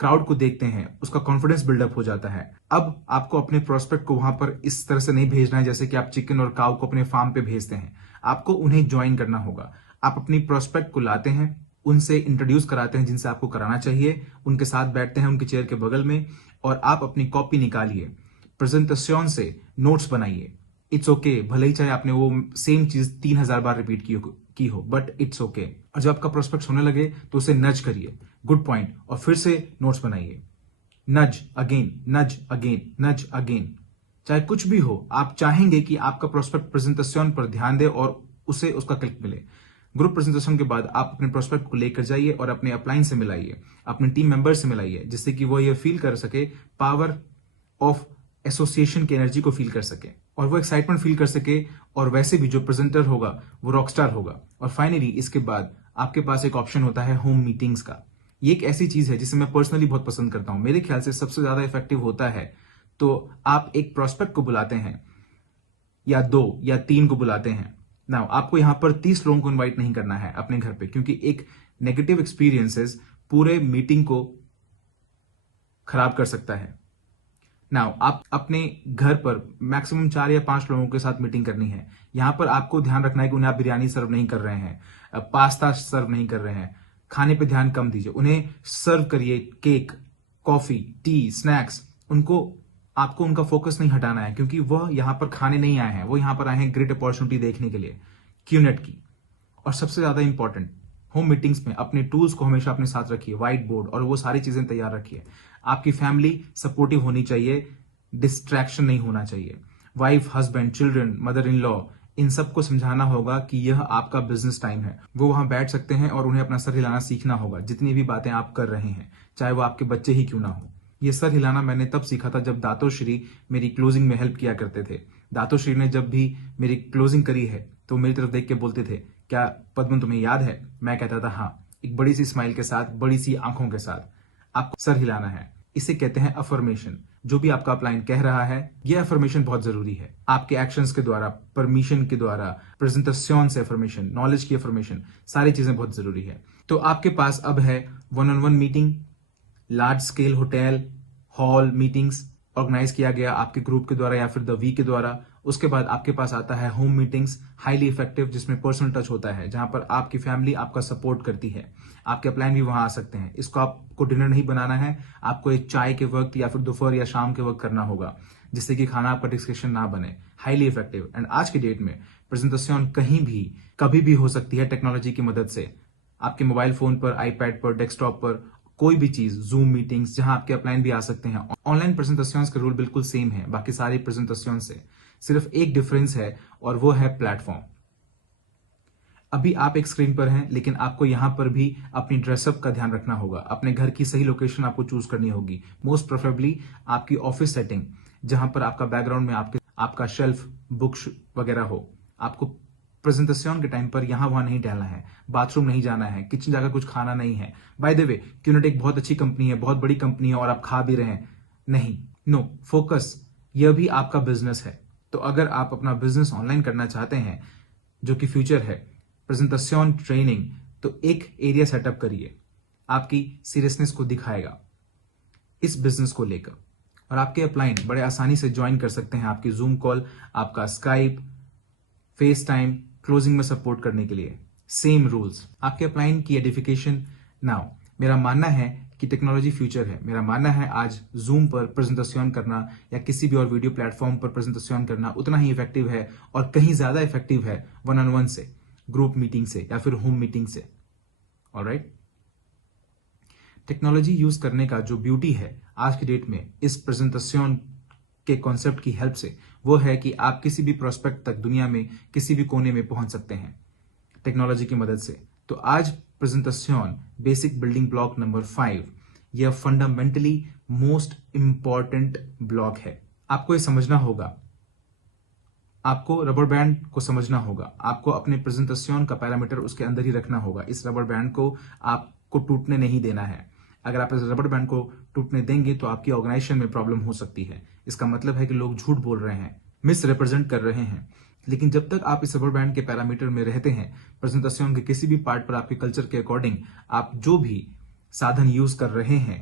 क्राउड को देखते हैं, उसका कॉन्फिडेंस बिल्डअप हो जाता है। अब आपको अपने प्रोस्पेक्ट को वहां पर इस तरह से नहीं भेजना है जैसे कि आप चिकन और काऊ को अपने फार्म पे भेजते हैं। आपको उन्हें ज्वाइन करना होगा। आप अपनी प्रोस्पेक्ट को लाते हैं, उनसे इंट्रोड्यूस कराते हैं जिनसे आपको कराना चाहिए, उनके साथ बैठते हैं उनके चेयर के बगल में और आप अपनी कॉपी निकालिए, प्रेजेंटेशन से नोट्स बनाइए। इट्स ओके, भले ही चाहे आपने वो सेम चीज 3000 बार रिपीट की हो, बट इट्स ओके। और जब आपका प्रोस्पेक्ट होने लगे तो उसे नज करिए, गुड पॉइंट, और फिर से नोट्स बनाइए। नज अगेन, नज अगेन, नज अगेन। चाहे कुछ भी हो, आप चाहेंगे कि आपका प्रोस्पेक्ट प्रेजेंटेशन पर ध्यान दे और उसे उसका क्लिक मिले। ग्रुप प्रेजेंटेशन के बाद आप अपने प्रोस्पेक्ट को लेकर जाइए और अपने अपलाइन से मिलाइए, अपने टीम मेंबर से मिलाइए, जिससे कि वो ये फील कर सके, पावर ऑफ एसोसिएशन की एनर्जी को फील कर सके और वो एक्साइटमेंट फील कर सके, और वैसे भी जो प्रेजेंटर होगा वो रॉकस्टार होगा। और फाइनली इसके बाद आपके पास एक ऑप्शन होता है होम मीटिंग्स का। ये एक ऐसी चीज है जिसे मैं पर्सनली बहुत पसंद करता हूं, मेरे ख्याल से सबसे ज्यादा इफेक्टिव होता है। तो आप एक प्रोस्पेक्ट को बुलाते हैं या 2 या 3 को बुलाते हैं। नाउ आपको यहां पर 30 लोगों को इन्वाइट नहीं करना है अपने घर पे, क्योंकि एक नेगेटिव एक्सपीरियंसेस पूरे मीटिंग को खराब कर सकता है। नाउ आप अपने घर पर मैक्सिमम 4 या 5 लोगों के साथ मीटिंग करनी है। यहां पर आपको ध्यान रखना है कि उन्हें आप बिरयानी सर्व नहीं कर रहे हैं, पास्ता सर्व नहीं कर रहे हैं, खाने पे ध्यान कम दीजिए। उन्हें सर्व करिए केक, कॉफी, टी, स्नैक्स। आपको उनका फोकस नहीं हटाना है, क्योंकि वह यहां पर खाने नहीं आए हैं, वो यहां पर आए हैं ग्रेट अपॉर्चुनिटी देखने के लिए, क्यूनेट की। और सबसे ज्यादा इंपॉर्टेंट, होम मीटिंग्स में अपने टूल्स को हमेशा अपने साथ रखिए, व्हाइट बोर्ड और वो सारी चीजें तैयार रखिए। आपकी फैमिली सपोर्टिव होनी चाहिए, डिस्ट्रैक्शन नहीं होना चाहिए। Wife, husband, children, mother in law, इन सबको समझाना होगा कि यह आपका बिजनेस टाइम है। वो वहां बैठ सकते हैं और उन्हें अपना सर हिलाना सीखना होगा, जितनी भी बातें आप कर रहे हैं, चाहे वो आपके बच्चे ही क्यों ना हो। ये सर हिलाना मैंने तब सीखा था जब दातोश्री मेरी क्लोजिंग में हेल्प किया करते थे। दातोश्री ने जब भी मेरी क्लोजिंग करी है तो मेरी तरफ देख के बोलते थे, क्या पद्मन तुम्हें याद है? मैं कहता था हाँ, एक बड़ी सी स्माइल के साथ, बड़ी सी आंखों के साथ। आपको सर हिलाना है। इसे कहते हैं अफर्मेशन। जो भी आपका अपलाइन कह रहा है, यह अफर्मेशन बहुत जरूरी है। आपके एक्शंस के द्वारा, परमिशन के द्वारा, प्रेजेंटेशन से अफर्मेशन, नॉलेज की अफर्मेशन, सारी चीजें बहुत जरूरी है। तो आपके पास अब है 1-on-1 meeting, large scale hotel hall meetings organise किया गया आपके ग्रुप के द्वारा या फिर द वी के द्वारा। उसके बाद आपके पास आता है होम मीटिंग्स, हाईली इफेक्टिव, जिसमें पर्सनल टच होता है, जहां पर आपकी फैमिली आपका सपोर्ट करती है। आपके अपलाइन भी वहां आ सकते हैं। इसको आपको डिनर नहीं बनाना है, आपको एक चाय के वक्त या फिर दोपहर या शाम के वक्त करना होगा, जिससे कि खाना आपका डिस्कशन ना बने। Highly effective. एंड आज की डेट में प्रेजेंटेशन कहीं भी कभी भी हो सकती है टेक्नोलॉजी की मदद से। आपके मोबाइल फोन पर, आईपैड पर, डेस्कटॉप पर, कोई भी चीज, जूम मीटिंग्स, जहां आपके अपलाइन भी आ सकते हैं। ऑनलाइन प्रेजेंटेशंस के रूल बिल्कुल सेम है बाकी सारी प्रेजेंटेशन से, सिर्फ एक डिफरेंस है और वो है प्लेटफॉर्म। अभी आप एक स्क्रीन पर हैं, लेकिन आपको यहां पर भी अपनी ड्रेसअप का ध्यान रखना होगा। अपने घर की सही लोकेशन आपको चूज करनी होगी। मोस्ट प्रेफरेबली आपकी ऑफिस सेटिंग, जहां पर आपका बैकग्राउंड में आपका शेल्फ, बुक्स वगैरह हो। आपको प्रेजेंटेशन के टाइम पर यहां वहां नहीं टहलना है, बाथरूम नहीं जाना है, किचन जाकर कुछ खाना नहीं है। बाय द वे, क्यूनेट एक बहुत अच्छी कंपनी है, बहुत बड़ी कंपनी है और आप खा भी रहे हैं, नहीं, नो फोकस। यह भी आपका बिजनेस है। तो अगर आप अपना बिजनेस ऑनलाइन करना चाहते हैं, जो कि फ्यूचर है, प्रेजेंटेशन ट्रेनिंग, तो एक एरिया सेटअप करिए। आपकी सीरियसनेस को दिखाएगा इस बिजनेस को लेकर, और आपके अपलाइन बड़े आसानी से ज्वाइन कर सकते हैं आपकी जूम कॉल, आपका स्काइप, फेस टाइम, क्लोजिंग में सपोर्ट करने के लिए। Same rules. आपके अपलाइन की एडिफिकेशन। नाउ मेरा मानना है कि टेक्नोलॉजी फ्यूचर है। मेरा मानना है आज जूम पर प्रेजेंटेशन करना या किसी भी और वीडियो प्लेटफॉर्म पर प्रेजेंटेशन करना उतना ही इफेक्टिव है और कहीं ज्यादा इफेक्टिव है 1-on-1 से, ग्रुप मीटिंग से या फिर होम मीटिंग से। ऑलराइट, टेक्नोलॉजी यूज करने का जो ब्यूटी है आज की डेट में इस प्रेजेंटेशन के कॉन्सेप्ट की हेल्प से, वो है कि आप किसी भी प्रोस्पेक्ट तक दुनिया में किसी भी कोने में पहुंच सकते हैं टेक्नोलॉजी की मदद से। तो आज presentation basic building block number 5, यह फंडामेंटली मोस्ट इंपॉर्टेंट ब्लॉक है। आपको ये समझना होगा, आपको रबर बैंड को समझना होगा, आपको अपने प्रेजेंटेशन का पैरामीटर उसके अंदर ही रखना होगा। इस रबर बैंड को आपको टूटने नहीं देना है। अगर आप इस रबर बैंड को टूटने देंगे तो आपकी ऑर्गेनाइजेशन में प्रॉब्लम हो सकती है। इसका मतलब है कि लोग झूठ बोल रहे हैं, मिस रिप्रेजेंट कर रहे हैं। लेकिन जब तक आप इस रबर बैंड के पैरामीटर में रहते हैं, प्रेजेंटेशन के किसी भी पार्ट पर आपके कल्चर के अकॉर्डिंग आप जो भी साधन यूज कर रहे हैं,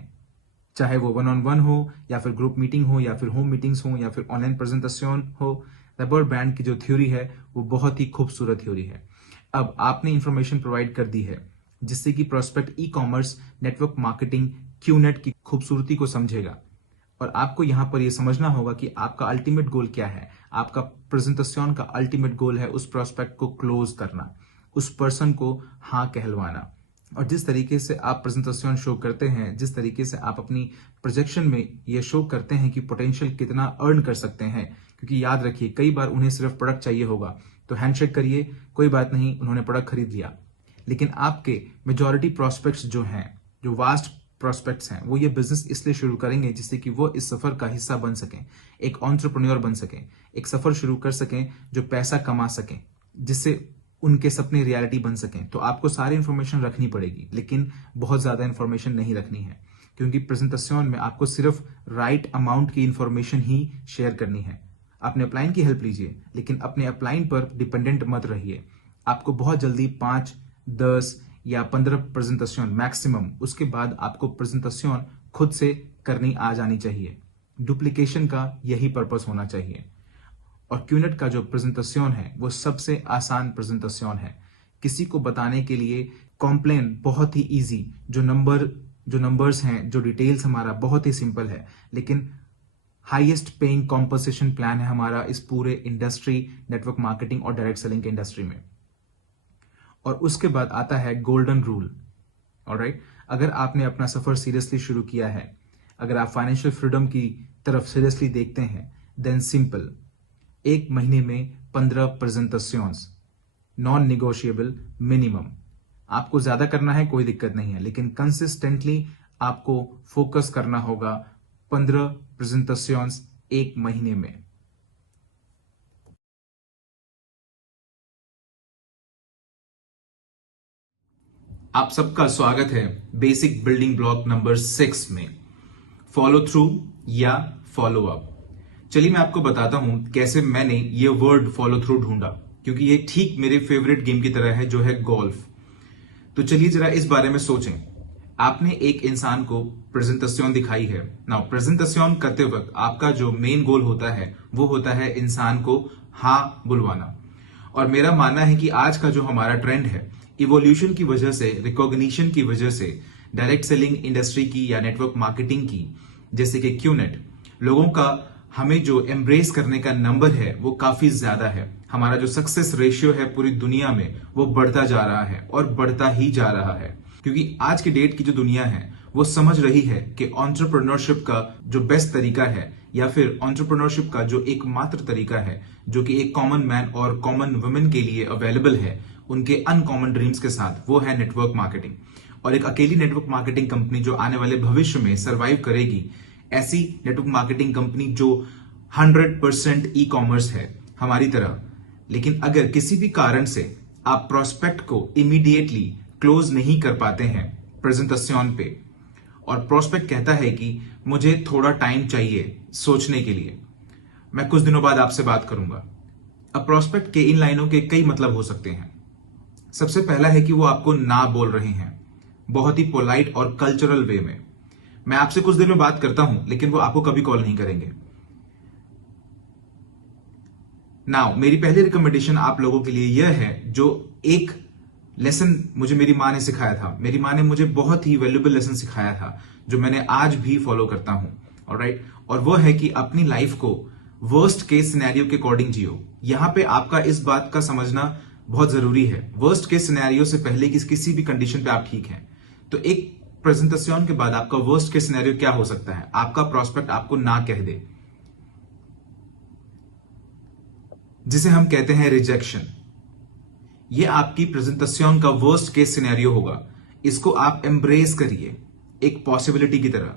चाहे वो 1-on-1 हो या फिर ग्रुप मीटिंग हो या फिर होम मीटिंग्स हो या फिर ऑनलाइन प्रेजेंटेशन हो, रबर बैंड की जो थ्योरी है वो बहुत ही खूबसूरत थ्योरी है। अब आपने इंफॉर्मेशन प्रोवाइड कर दी है जिससे कि prospect e commerce, network marketing, QNet की खूबसूरती को समझेगा। और आपको यहां पर यह समझना होगा कि आपका अल्टीमेट गोल क्या है। आपका प्रेजेंटेशन का अल्टीमेट गोल है उस प्रोस्पेक्ट को क्लोज करना, उस पर्सन को हाँ कहलवाना। और जिस तरीके से आप प्रेजेंटेशन शो करते हैं, जिस तरीके से आप अपनी प्रोजेक्शन में यह शो करते हैं कि पोटेंशियल कितना अर्न कर सकते हैं, क्योंकि याद रखिए कई बार उन्हें सिर्फ प्रोडक्ट चाहिए होगा तो हैंडशेक करिए, कोई बात नहीं, उन्होंने प्रोडक्ट खरीद लिया। लेकिन आपके मेजॉरिटी प्रोस्पेक्ट्स जो हैं, जो वास्ट प्रोस्पेक्ट्स हैं, वो ये बिजनेस इसलिए शुरू करेंगे जिससे कि वो इस सफर का हिस्सा बन सकें, एक एंटरप्रेन्योर बन सकें, एक सफर शुरू कर सकें जो पैसा कमा सकें, जिससे उनके सपने रियलिटी बन सकें। तो आपको सारी इंफॉर्मेशन रखनी पड़ेगी, लेकिन बहुत ज्यादा इंफॉर्मेशन नहीं रखनी है, क्योंकि प्रेजेंटेशन में आपको सिर्फ राइट अमाउंट की इंफॉर्मेशन ही शेयर करनी है। अपने अपलाइन की हेल्प लीजिए, लेकिन अपने अपलाइन पर डिपेंडेंट मत रहिए। आपको बहुत जल्दी 5, 10 या 15 प्रेजेंटेशन मैक्सिमम, उसके बाद आपको प्रेजेंटेशन खुद से करनी आ जानी चाहिए। डुप्लीकेशन का यही पर्पस होना चाहिए। और क्यूनेट का जो प्रेजेंटेशन है वो सबसे आसान प्रेजेंटेशन है। किसी को बताने के लिए कॉम्प्लेन बहुत ही इजी, जो नंबर्स हैं, जो डिटेल्स हमारा बहुत ही सिंपल है, लेकिन हाईएस्ट पेइंग कॉम्पोजिशन प्लान है हमारा इस पूरे इंडस्ट्री, नेटवर्क मार्केटिंग और डायरेक्ट सेलिंग के इंडस्ट्री में। और उसके बाद आता है गोल्डन रूल। ऑलराइट, अगर आपने अपना सफर सीरियसली शुरू किया है, अगर आप फाइनेंशियल फ्रीडम की तरफ सीरियसली देखते हैं, देन सिंपल, एक महीने में 15 प्रेजेंटेशंस, नॉन निगोशिएबल मिनिमम। आपको ज्यादा करना है कोई दिक्कत नहीं है, लेकिन कंसिस्टेंटली आपको फोकस करना होगा 15 प्रेजेंटेशंस एक महीने में। आप सबका स्वागत है बेसिक बिल्डिंग ब्लॉक नंबर 6 में, फॉलो थ्रू या फॉलो अप। चलिए मैं आपको बताता हूं कैसे मैंने ये वर्ड फॉलो थ्रू ढूंढा, क्योंकि ये ठीक मेरे फेवरेट गेम की तरह है जो है गोल्फ। तो चलिए जरा इस बारे में सोचें। आपने एक इंसान को प्रेजेंटेशन दिखाई है। नाउ प्रेजेंटेशन करते वक्त आपका जो मेन गोल होता है वो होता है इंसान को हाँ बुलवाना। और मेरा मानना है कि आज का जो हमारा ट्रेंड है, इवोल्यूशन की वजह से, रिकॉग्निशन की वजह से, डायरेक्ट सेलिंग इंडस्ट्री की या नेटवर्क मार्केटिंग की, जैसे कि क्यूनेट, लोगों का हमें जो एम्ब्रेस करने का नंबर है वो काफी ज्यादा है। हमारा जो सक्सेस रेशियो है पूरी दुनिया में वो बढ़ता जा रहा है और बढ़ता ही जा रहा है, क्योंकि आज की डेट की जो दुनिया है वो समझ रही है कि एंटरप्रेन्योरशिप का जो बेस्ट तरीका है, या फिर एंटरप्रेन्योरशिप का जो एकमात्र तरीका है जो कि एक कॉमन मैन और कॉमन वुमेन के लिए अवेलेबल है उनके अनकॉमन ड्रीम्स के साथ, वो है नेटवर्क मार्केटिंग। और एक अकेली नेटवर्क मार्केटिंग कंपनी जो आने वाले भविष्य में सर्वाइव करेगी, ऐसी नेटवर्क मार्केटिंग कंपनी जो 100% ई कॉमर्स है हमारी तरह। लेकिन अगर किसी भी कारण से आप प्रोस्पेक्ट को इमीडिएटली क्लोज नहीं कर पाते हैं प्रेजेंटेशन पे, और प्रोस्पेक्ट कहता है कि मुझे थोड़ा टाइम चाहिए सोचने के लिए, मैं कुछ दिनों बाद आपसे बात करूंगा। अब प्रोस्पेक्ट के इन लाइनों के कई मतलब हो सकते हैं। सबसे पहला है कि वो आपको ना बोल रहे हैं, बहुत ही पोलाइट और कल्चरल वे में। मैं आपसे कुछ देर में बात करता हूं, लेकिन वो आपको कभी कॉल नहीं करेंगे। नाउ मेरी पहली रिकमेंडेशन आप लोगों के लिए यह है, जो एक लेसन मुझे मेरी माँ ने सिखाया था। मेरी माँ ने मुझे बहुत ही वैल्यूएबल लेसन सिखाया था जो मैंने आज भी फॉलो करता हूं। ऑलराइट, और वो है कि अपनी लाइफ को वर्स्ट केस सिनेरियो के अकॉर्डिंग जियो। यहां पे आपका इस बात का समझना बहुत जरूरी है। वर्स्ट केस सिनेरियो से पहले किसी भी कंडीशन पे आप ठीक हैं। तो एक प्रेजेंटेशन के बाद आपका वर्स्ट केस सिनेरियो क्या हो सकता है? आपका प्रोस्पेक्ट आपको ना कह दे, जिसे हम कहते हैं रिजेक्शन। ये आपकी प्रेजेंटेशन का वर्स्ट केस सिनेरियो होगा। इसको आप एम्ब्रेस करिए एक पॉसिबिलिटी की तरह।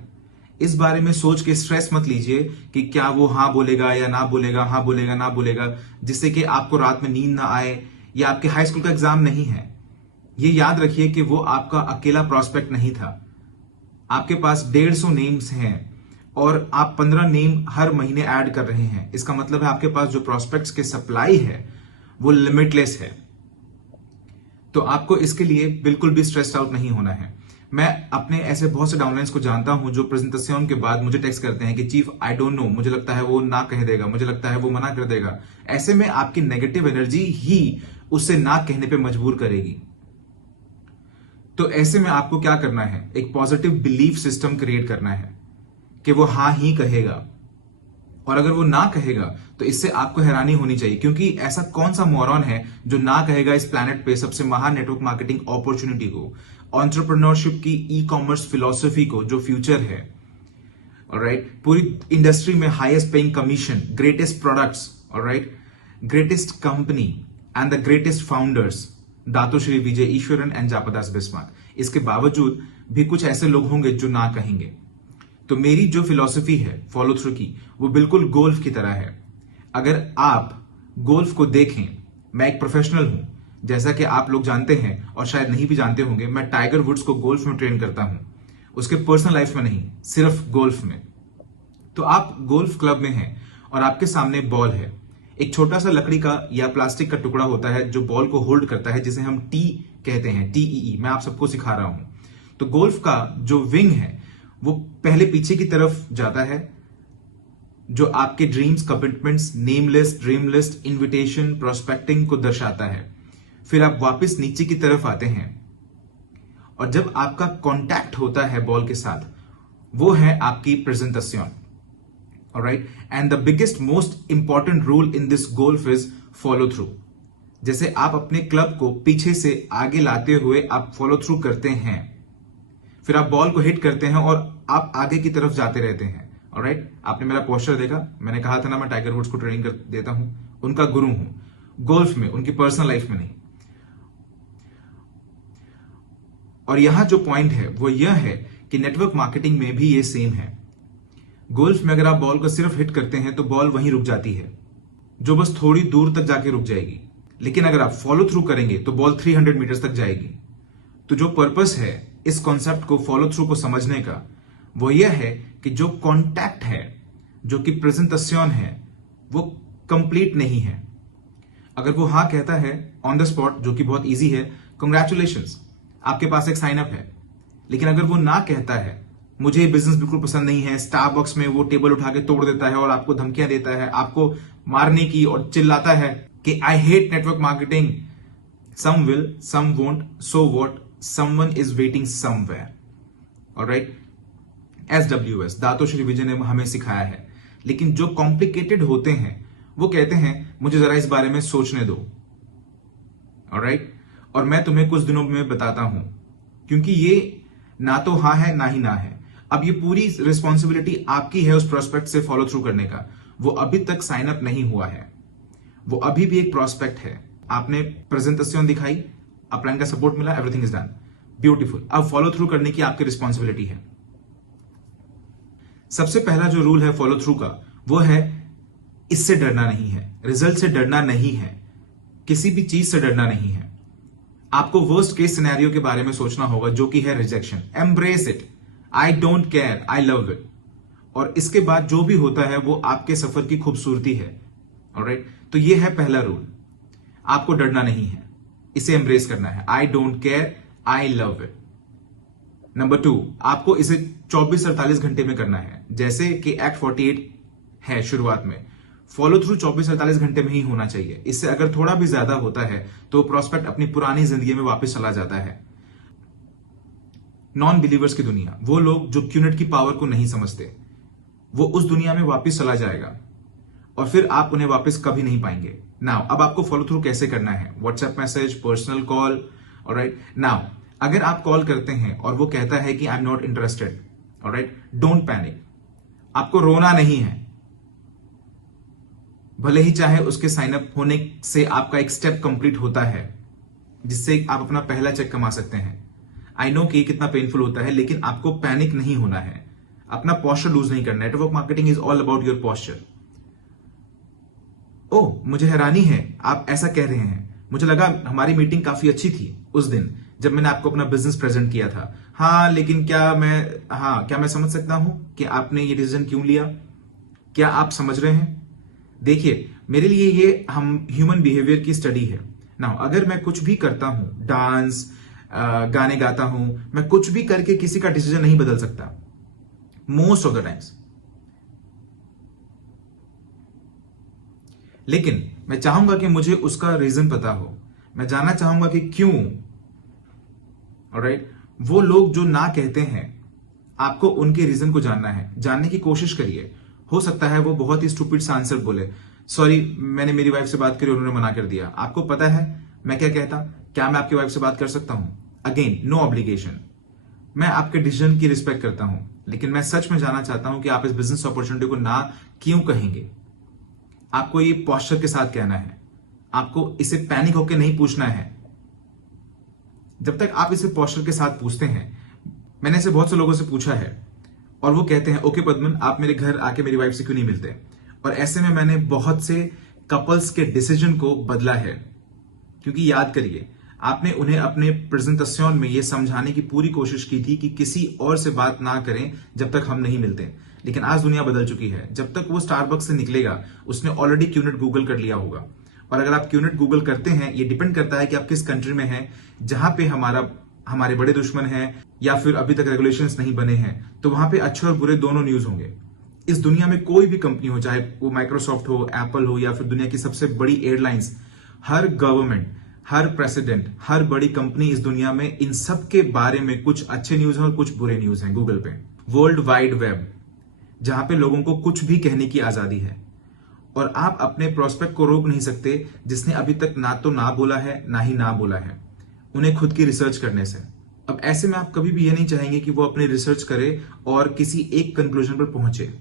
इस बारे में सोच के स्ट्रेस मत लीजिए कि क्या वो हाँ बोलेगा या ना बोलेगा, हाँ बोलेगा ना बोलेगा, जिससे कि आपको रात में नींद ना आए। या आपके हाई स्कूल का एग्जाम नहीं है। ये याद रखिए कि वो आपका अकेला प्रोस्पेक्ट नहीं था। आपके पास 150 नेम्स हैं और आप 15 नेम हर महीने ऐड कर रहे हैं। इसका मतलब है आपके पास जो प्रोस्पेक्ट्स के सप्लाई है वो लिमिटलेस है। तो आपको इसके लिए बिल्कुल भी स्ट्रेस्ड आउट नहीं होना है। मैं अपने ऐसे बहुत से डाउनलाइंस को जानता हूं जो प्रेजेंटेशन के बाद मुझे टेक्स्ट करते हैं कि चीफ आई डोंट नो, मुझे लगता है वो ना कह देगा, मुझे लगता है वो मना कर देगा। ऐसे में आपकी नेगेटिव एनर्जी ही उसे ना कहने पे मजबूर करेगी। तो ऐसे में आपको क्या करना है? एक पॉजिटिव बिलीफ सिस्टम क्रिएट करना है कि वो हाँ ही कहेगा। और अगर वो ना कहेगा तो इससे आपको हैरानी होनी चाहिए, क्योंकि ऐसा कौन सा मोरॉन है जो ना कहेगा इस प्लैनेट पे सबसे महान नेटवर्क मार्केटिंग अपॉर्चुनिटी को, एंटरप्रेन्योरशिप की, ई कॉमर्स फिलॉसफी को, जो फ्यूचर है। ऑलराइट, पूरी इंडस्ट्री में highest paying commission, greatest products, alright, greatest company and the greatest founders, Dato' Sri Vijay Eswaran and Joseph Bismark. इसके बावजूद भी कुछ ऐसे लोग होंगे जो ना कहेंगे। तो मेरी जो फिलॉसफी है फॉलो थ्रू की, वो बिल्कुल गोल्फ की तरह है। अगर आप गोल्फ को देखें, मैं एक प्रोफेशनल हूं, जैसा कि आप लोग जानते हैं और शायद नहीं भी जानते होंगे। मैं टाइगर वुड्स को गोल्फ में ट्रेन करता हूं, उसके पर्सनल लाइफ में नहीं, सिर्फ गोल्फ में। तो आप गोल्फ क्लब में हैं और आपके सामने बॉल है। एक छोटा सा लकड़ी का या प्लास्टिक का टुकड़ा होता है जो बॉल को होल्ड करता है, जिसे हम टी कहते हैं, TEE। मैं आप सबको सिखा रहा हूं। तो गोल्फ का जो विंग है वो पहले पीछे की तरफ जाता है, जो आपके dreams, commitments, name list, dream list, invitation, prospecting को दर्शाता है। फिर आप वापस नीचे की तरफ आते हैं और जब आपका कांटेक्ट होता है बॉल के साथ, वो है आपकी presentation. Alright, and the biggest most important rule in this golf is follow through. जैसे आप अपने क्लब को पीछे से आगे लाते हुए आप फॉलो थ्रू करते हैं, फिर आप बॉल को हिट करते हैं और आप आगे की तरफ जाते रहते हैं। ऑलराइट, आपने मेरा पोस्टर देखा, मैंने कहा था ना मैं टाइगर वुड्स को ट्रेनिंग कर देता हूं, उनका गुरु हूं, गोल्फ में, उनकी पर्सनल लाइफ में नहीं। और यहां जो पॉइंट है वो यह है कि नेटवर्क मार्केटिंग में भी ये सेम है। गोल्फ में अगर आप बॉल को सिर्फ हिट करते हैं तो बॉल वहीं रुक जाती है, जो बस थोड़ी दूर तक जाके रुक जाएगी। लेकिन अगर आप फॉलो थ्रू करेंगे तो बॉल 300 मीटर्स तक जाएगी। तो जो पर्पस है इस कॉन्सेप्ट को फॉलो थ्रू को समझने का, वो यह है कि जो कॉन्टैक्ट है, जो कि प्रेजेंटेशन है, वो कंप्लीट नहीं है। अगर वो हाँ कहता है ऑन द स्पॉट, जो कि बहुत इजी है, कंग्रेचुलेशंस, आपके पास एक साइन अप है। लेकिन अगर वो ना कहता है मुझे ये बिजनेस बिल्कुल पसंद नहीं है, स्टारबक्स में वो टेबल उठा के तोड़ देता है और आपको धमकियां देता है, आपको मारने की, और चिल्लाता है कि I hate network marketing, some will, some won't, so what, someone is waiting somewhere. Alright, SWS, Dato Sri Vijay ने हमें सिखाया है। लेकिन जो कॉम्प्लिकेटेड होते हैं वो कहते हैं मुझे जरा इस बारे में सोचने दो। ऑलराइट, और मैं तुम्हें कुछ दिनों में बताता हूं, क्योंकि ये ना तो हाँ है ना ही ना है। अब ये पूरी रिस्पॉन्सिबिलिटी आपकी है उस प्रोस्पेक्ट से फॉलो थ्रू करने का। वो अभी तक साइन अप नहीं हुआ है, वो अभी भी एक प्रोस्पेक्ट है। आपने प्रेजेंटेशन दिखाई, अपलाइन का सपोर्ट मिला, एवरीथिंग इज डन, ब्यूटीफुल। अब फॉलो थ्रू करने की आपकी रिस्पॉन्सिबिलिटी है। सबसे पहला जो रूल है फॉलो थ्रू का, वो है इससे डरना नहीं है, रिजल्ट से डरना नहीं है, किसी भी चीज से डरना नहीं है। आपको वर्स्ट केस सिनेरियो के बारे में सोचना होगा, जो कि है rejection. Embrace it, I don't care, I love it. और इसके बाद जो भी होता है वो आपके सफर की खूबसूरती है। ऑलराइट, तो ये है पहला रूल, आपको डरना नहीं है, इसे एम्ब्रेस करना है। I don't care, I love it. Number 2, आपको इसे 24-48 घंटे में करना है, जैसे कि एक्ट 48 है शुरुआत में। फॉलो थ्रू 24-48 घंटे में ही होना चाहिए। इससे अगर थोड़ा भी ज्यादा होता है तो प्रोस्पेक्ट अपनी पुरानी जिंदगी में वापस चला जाता है। नॉन बिलीवर्स की दुनिया, वो लोग जो क्यूनेट की पावर को नहीं समझते, वो उस दुनिया में वापस चला जाएगा और फिर आप उन्हें वापस कभी नहीं पाएंगे। नाउ अब आपको फॉलो थ्रू कैसे करना है? WhatsApp message, personal call. Alright, now अगर आप कॉल करते हैं और वो कहता है कि I am not interested, alright, don't panic. आपको रोना नहीं है, भले ही चाहे उसके साइन अप होने से आपका एक स्टेप कंप्लीट होता है, जिससे आप अपना पहला चेक कमा सकते हैं। आई नो कि कितना पेनफुल होता है, लेकिन आपको पैनिक नहीं होना है, अपना पोस्चर लूज नहीं करना। Network marketing is all about your posture. Oh, मुझे हैरानी है आप ऐसा कह रहे हैं, मुझे लगा हमारी मीटिंग काफी अच्छी थी उस दिन जब मैंने आपको अपना बिजनेस प्रेजेंट किया था। हाँ, लेकिन क्या मैं समझ सकता हूं कि आपने ये डिसीजन क्यों लिया? क्या आप समझ रहे हैं? देखिए, मेरे लिए ये हम ह्यूमन बिहेवियर की स्टडी है ना। अगर मैं कुछ भी करता हूं, डांस, गाने गाता हूं, मैं कुछ भी करके किसी का डिसीजन नहीं बदल सकता मोस्ट ऑफ द टाइम्स। लेकिन मैं चाहूंगा कि मुझे उसका रीजन पता हो, मैं जानना चाहूंगा कि क्यों। ऑलराइट, वो लोग जो ना कहते हैं, आपको उनके रीजन को जानना है, जानने की कोशिश करिए। हो सकता है वो बहुत ही स्टूपिड सा आंसर बोले, सॉरी मैंने मेरी वाइफ से बात करी, उन्होंने मना कर दिया। आपको पता है मैं क्या कहता? क्या मैं आपकी वाइफ से बात कर सकता हूं? Again, no obligation. मैं आपके डिसीजन की रिस्पेक्ट करता हूं, लेकिन मैं सच में जानना चाहता हूं कि आप इस बिजनेस अपॉर्चुनिटी को ना क्यों कहेंगे। आपको ये पोस्चर के साथ कहना है, आपको इसे पैनिक होकर नहीं पूछना है। जब तक आप इसे पोस्चर के साथ पूछते हैं, मैंने इसे बहुत से लोगों से पूछा है और वो कहते हैं ओके पद्मन, आप मेरे घर आके मेरी वाइफ से क्यों नहीं मिलते? और ऐसे में मैंने बहुत से कपल्स के डिसीजन को बदला है, क्योंकि याद करिए, आपने उन्हें अपने प्रेजेंटेशन में यह समझाने की पूरी कोशिश की थी कि किसी और से बात ना करें जब तक हम नहीं मिलते। लेकिन आज दुनिया बदल चुकी है। जब तक वो स्टारबक्स से निकलेगा, उसने ऑलरेडी क्यूनेट गूगल कर लिया होगा। और अगर आप क्यूनेट गूगल करते हैं, ये डिपेंड करता है कि आप किस कंट्री में हैं, जहां पे हमारे बड़े दुश्मन हैं या फिर अभी तक रेगुलेशंस नहीं बने हैं, तो वहां पे अच्छे और बुरे दोनों न्यूज होंगे। इस दुनिया में कोई भी कंपनी हो, चाहे वो माइक्रोसॉफ्ट हो, एप्पल हो, या फिर दुनिया की सबसे बड़ी एयरलाइंस, हर गवर्नमेंट, हर प्रेसिडेंट, हर बड़ी कंपनी इस दुनिया में, इन सब के बारे में कुछ अच्छे न्यूज हैं और कुछ बुरे न्यूज हैं। गूगल पे वर्ल्ड वाइड वेब, जहां पे लोगों को कुछ भी कहने की आजादी है, और आप अपने प्रोस्पेक्ट को रोक नहीं सकते जिसने अभी तक ना तो ना बोला है ना ही ना बोला है, उन्हें खुद की रिसर्च करने से। अब ऐसे में आप कभी भी ये नहीं चाहेंगे कि वो अपनी रिसर्च करे और किसी एक कंक्लूजन पर पहुंचे।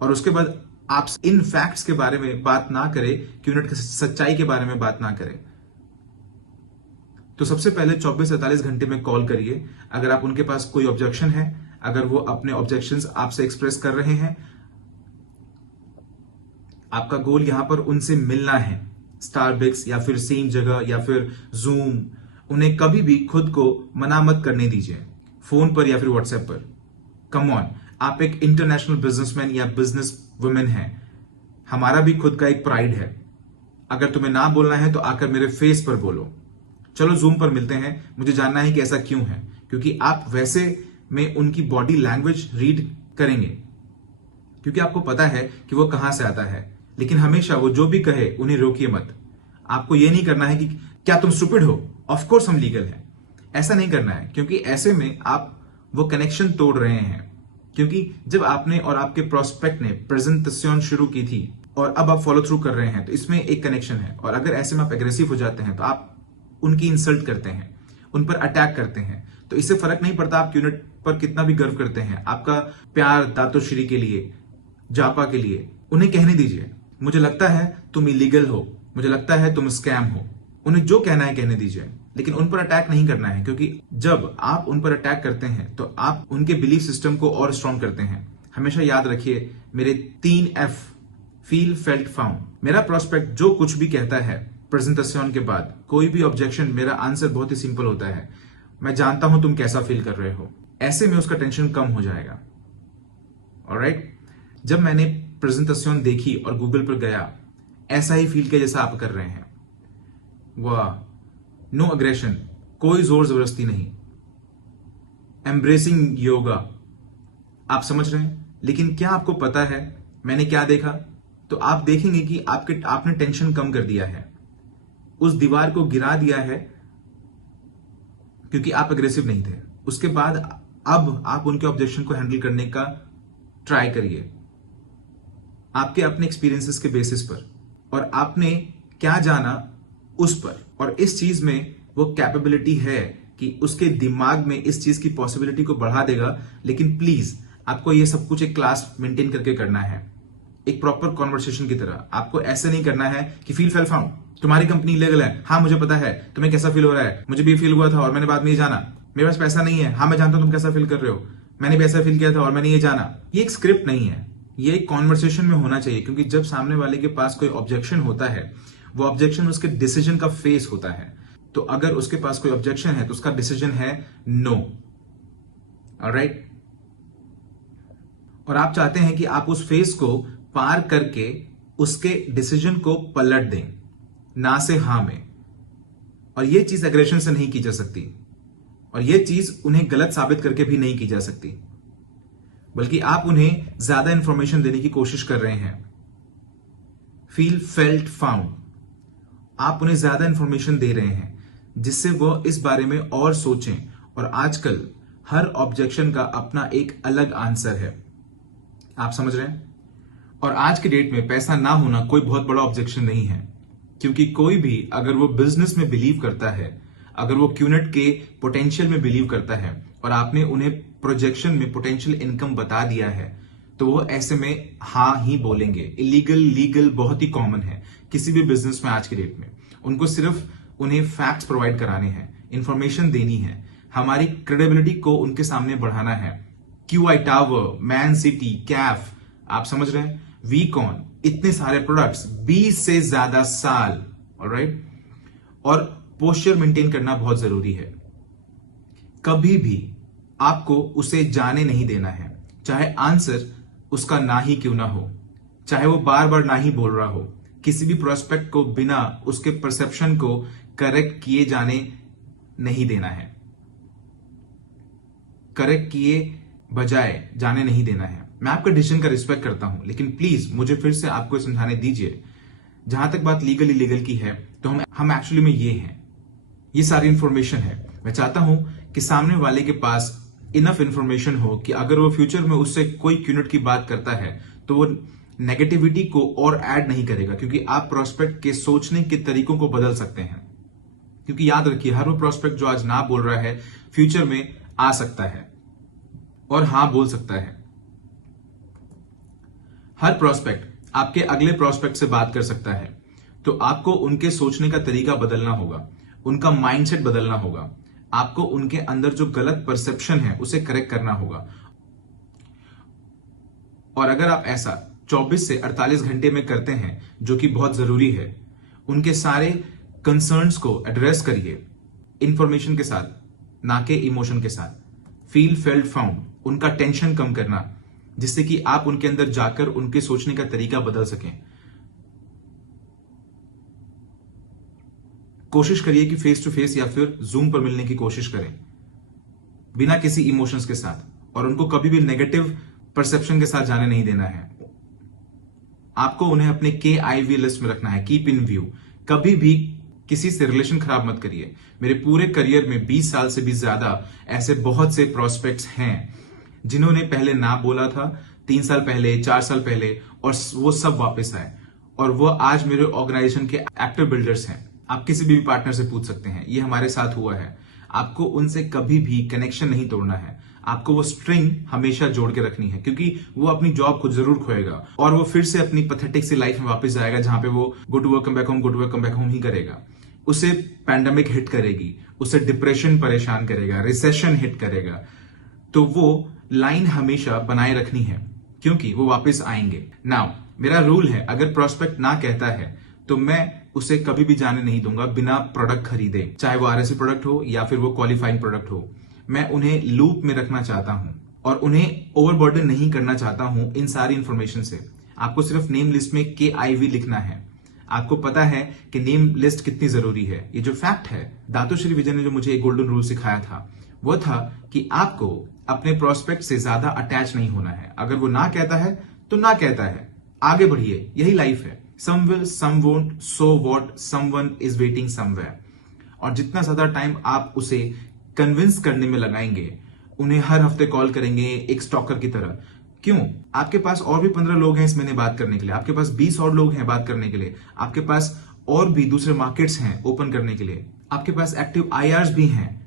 और उसके बाद आप इन फैक्ट्स के बारे में बात ना करें, यूनिट की सच्चाई के बारे में बात ना करें। तो सबसे पहले 24-48 घंटे में कॉल करिए। अगर आप उनके पास कोई ऑब्जेक्शन है, अगर वो अपने ऑब्जेक्शंस आपसे एक्सप्रेस कर रहे हैं, आपका गोल यहां पर उनसे मिलना है, स्टारबक्स या फिर सेम जगह या फिर जूम, उन्हें कभी भी खुद को मना मत करने दीजिए, फोन पर या फिर व्हाट्सएप पर। कम ऑन, आप एक इंटरनेशनल बिजनेसमैन या बिजनेस वुमेन हैं, हमारा भी खुद का एक प्राइड है। अगर तुम्हें ना बोलना है तो आकर मेरे फेस पर बोलो। चलो जूम पर मिलते हैं, मुझे जानना है कि ऐसा क्यों है, क्योंकि आप वैसे में उनकी बॉडी लैंग्वेज रीड करेंगे, क्योंकि आपको पता है कि वो कहां से आता है। लेकिन हमेशा वो जो भी कहे उन्हें रोकिए मत। आपको ये नहीं करना है कि क्या तुम स्टूपिड हो, ऑफ कोर्स हम लीगल हैं, ऐसा नहीं करना है, क्योंकि ऐसे में आप वो कनेक्शन तोड़ रहे हैं। क्योंकि जब आपने और आपके प्रोस्पेक्ट ने प्रेजेंटेशन शुरू की थी और अब आप फॉलो थ्रू कर रहे हैं, तो इसमें एक कनेक्शन है। और अगर ऐसे में आप एग्रेसिव हो जाते हैं तो आप उनकी इंसल्ट करते हैं, उन पर अटैक करते हैं, तो इससे फर्क नहीं पड़ता आप यूनिट पर कितना भी गर्व करते हैं। आपका प्यार दातोश्री के लिए, जापा के लिए, उन्हें कहने दीजिए मुझे लगता है तुम इलीगल हो, मुझे लगता है तुम स्कैम हो। उन्हें जो कहना है कहने दीजिए, लेकिन उन पर अटैक नहीं करना है, क्योंकि जब आप उन पर अटैक करते हैं तो आप उनके बिलीफ सिस्टम को और स्ट्रॉन्ग करते हैं। हमेशा याद रखिए मेरे 3 F, फील, फेल्ट, फाउंड। मेरा प्रोस्पेक्ट जो कुछ भी कहता है प्रेजेंटेशन के बाद, कोई भी ऑब्जेक्शन, मेरा आंसर बहुत ही सिंपल होता है, मैं जानता हूं तुम कैसा फील कर रहे हो। ऐसे में उसका टेंशन कम हो जाएगा। ऑलराइट, जब मैंने प्रेजेंटेशन देखी और गूगल पर गया, ऐसा ही फील किया जैसा आप कर रहे हैं। वाह, नो अग्रेशन, कोई जोर जबरदस्ती नहीं, एम्ब्रेसिंग योगा, आप समझ रहे हैं। लेकिन क्या आपको पता है मैंने क्या देखा? तो आप देखेंगे कि आपने टेंशन कम कर दिया है, उस दीवार को गिरा दिया है, क्योंकि आप अग्रेसिव नहीं थे। उसके बाद अब आप उनके ऑब्जेक्शन को हैंडल करने का ट्राई करिए, आपके अपने एक्सपीरियंसेस के बेसिस पर, और आपने क्या जाना उस पर। और इस चीज में वो कैपेबिलिटी है कि उसके दिमाग में इस चीज की पॉसिबिलिटी को बढ़ा देगा। लेकिन प्लीज आपको ये सब कुछ एक क्लास मेंटेन करके करना है, एक प्रॉपर कॉन्वर्सेशन की तरह। आपको ऐसे नहीं करना है कि फील, फेल, फाउंड, तुम्हारी कंपनी इलीगल है, हाँ मुझे पता है, तुम्हें कैसा फील हो रहा है, मुझे भी फील हुआ था और मैंने बाद में ये जाना, मेरे पास पैसा नहीं है, हाँ मैं जानता हूं तुम कैसा फील कर रहे हो, मैंने भी ऐसा फील किया था और मैंने ये जाना। ये एक स्क्रिप्ट नहीं है, ये एक कॉन्वर्सेशन में होना चाहिए। क्योंकि जब सामने वाले के पास कोई ऑब्जेक्शन होता है, वो ऑब्जेक्शन उसके डिसीजन का फेस होता है। तो अगर उसके पास कोई ऑब्जेक्शन है तो उसका डिसीजन है नो। ऑलराइट, और आप चाहते हैं कि आप उस फेस को पार करके उसके डिसीजन को पलट दें, ना से हां में। और यह चीज एग्रेशन से नहीं की जा सकती, और यह चीज उन्हें गलत साबित करके भी नहीं की जा सकती, बल्कि आप उन्हें ज्यादा इंफॉर्मेशन देने की कोशिश कर रहे हैं। फील, फेल्ट, फाउंड, आप उन्हें ज्यादा इंफॉर्मेशन दे रहे हैं जिससे वो इस बारे में और सोचें। और आजकल हर ऑब्जेक्शन का अपना एक अलग आंसर है, आप समझ रहे हैं। और आज के डेट में पैसा ना होना कोई बहुत बड़ा ऑब्जेक्शन नहीं है, क्योंकि कोई भी अगर वो बिजनेस में बिलीव करता है, अगर वो क्यूनेट के पोटेंशियल में बिलीव करता है और आपने उन्हें प्रोजेक्शन में पोटेंशियल इनकम बता दिया है, तो वो ऐसे में हाँ ही बोलेंगे। इलीगल, लीगल बहुत ही कॉमन है किसी भी बिजनेस में आज के डेट में। उनको सिर्फ उन्हें फैक्ट्स प्रोवाइड कराने हैं, इंफॉर्मेशन देनी है, हमारी क्रेडिबिलिटी को उनके सामने बढ़ाना है। QI tower, man city, Kaif, आप समझ रहे हैं, वीकॉन, इतने सारे प्रोडक्ट्स, 20 से ज्यादा साल। ऑलराइट, और पोस्चर मेंटेन करना बहुत जरूरी है। कभी भी आपको उसे जाने नहीं देना है, चाहे आंसर उसका ना ही क्यों ना हो, चाहे वो बार बार ना ही बोल रहा हो। किसी भी प्रोस्पेक्ट को बिना उसके परसेप्शन को करेक्ट किए जाने नहीं देना है, करेक्ट किए बजाय जाने नहीं देना है। मैं आपके डिसीजन का रिस्पेक्ट करता हूं, लेकिन प्लीज मुझे फिर से आपको समझाने दीजिए। जहां तक बात लीगल इलीगल की है, तो हम एक्चुअली में ये हैं, ये सारी इंफॉर्मेशन है। मैं चाहता हूं कि सामने वाले के पास इनफ इंफॉर्मेशन हो कि अगर वो फ्यूचर में उससे कोई यूनिट की बात करता है तो वो नेगेटिविटी को और ऐड नहीं करेगा, क्योंकि आप प्रोस्पेक्ट के सोचने के तरीकों को बदल सकते हैं। क्योंकि याद रखिए, हर वो प्रोस्पेक्ट जो आज ना बोल रहा है, फ्यूचर में आ सकता है और हां बोल सकता है। हर प्रोस्पेक्ट आपके अगले प्रोस्पेक्ट से बात कर सकता है, तो आपको उनके सोचने का तरीका बदलना होगा, उनका माइंडसेट बदलना होगा, आपको उनके अंदर जो गलत परसेप्शन है उसे करेक्ट करना होगा। और अगर आप ऐसा 24 से 48 घंटे में करते हैं, जो कि बहुत जरूरी है, उनके सारे कंसर्न्स को एड्रेस करिए इंफॉर्मेशन के साथ, ना के इमोशन के साथ। फील फेल्ट फाउंड, उनका टेंशन कम करना, जिससे कि आप उनके अंदर जाकर उनके सोचने का तरीका बदल सकें। कोशिश करिए कि फेस टू फेस या फिर जूम पर मिलने की कोशिश करें, बिना किसी इमोशंस के साथ, और उनको कभी भी नेगेटिव परसेप्शन के साथ जाने नहीं देना है। आपको उन्हें अपने KIV लिस्ट में रखना है, कीप इन व्यू। कभी भी किसी से रिलेशन खराब मत करिए। मेरे पूरे करियर में 20 साल से भी ज्यादा ऐसे बहुत से प्रोस्पेक्ट्स हैं जिन्होंने पहले ना बोला था, 3 साल पहले, 4 साल पहले, और वो सब वापस आए, और वो आज मेरे ऑर्गेनाइजेशन के एक्टिव बिल्डर्स हैं। आप किसी भी पार्टनर से पूछ सकते हैं, ये हमारे साथ हुआ है। आपको उनसे कभी भी कनेक्शन नहीं तोड़ना है, आपको वो स्ट्रिंग हमेशा जोड़ के रखनी है, क्योंकि वो अपनी जॉब को जरूर खोएगा और वो फिर से अपनी पैथेटिक सी लाइफ में वापस जाएगा, जहां पे वो go to work come back home, go to work come back home ही करेगा। उसे पैंडेमिक हिट करेगी, उसे डिप्रेशन परेशान करेगा, रिसेशन हिट करेगा। तो वो लाइन हमेशा बनाए रखनी है, क्योंकि वो वापस आएंगे। नाउ मेरा रूल है, अगर प्रोस्पेक्ट ना कहता है तो मैं उसे कभी भी जाने नहीं दूंगा बिना प्रोडक्ट खरीदे, चाहे वो RSE प्रोडक्ट हो या फिर वो क्वालिफाइंग प्रोडक्ट हो। मैं उन्हें लूप में रखना चाहता हूं और उन्हें ओवरबर्डन नहीं करना चाहता हूं इन सारी इंफॉर्मेशन से। आपको सिर्फ नेम लिस्ट में KIV लिखना है। आपको पता है कि नेम लिस्ट कितनी जरूरी है। ये जो फैक्ट है, दातुश्री विजय ने जो मुझे एक गोल्डन रूल सिखाया था, वो था कि आपको अपने प्रोस्पेक्ट से ज्यादा अटैच नहीं होना है। अगर वो ना कहता है तो ना कहता है, आगे बढ़िए, यही लाइफ है। Some will, some won't, so what, someone is waiting somewhere. और जितना ज्यादा टाइम आप उसे कन्विंस करने में लगाएंगे, उन्हें हर हफ्ते कॉल करेंगे एक स्टॉकर की तरह। क्यों? आपके पास और भी 15 लोग हैं इस महीने बात करने के लिए, आपके पास 20 और लोग हैं बात करने के लिए, आपके पास और भी दूसरे मार्केट्स हैं ओपन करने के लिए, आपके पास एक्टिव IRs भी हैं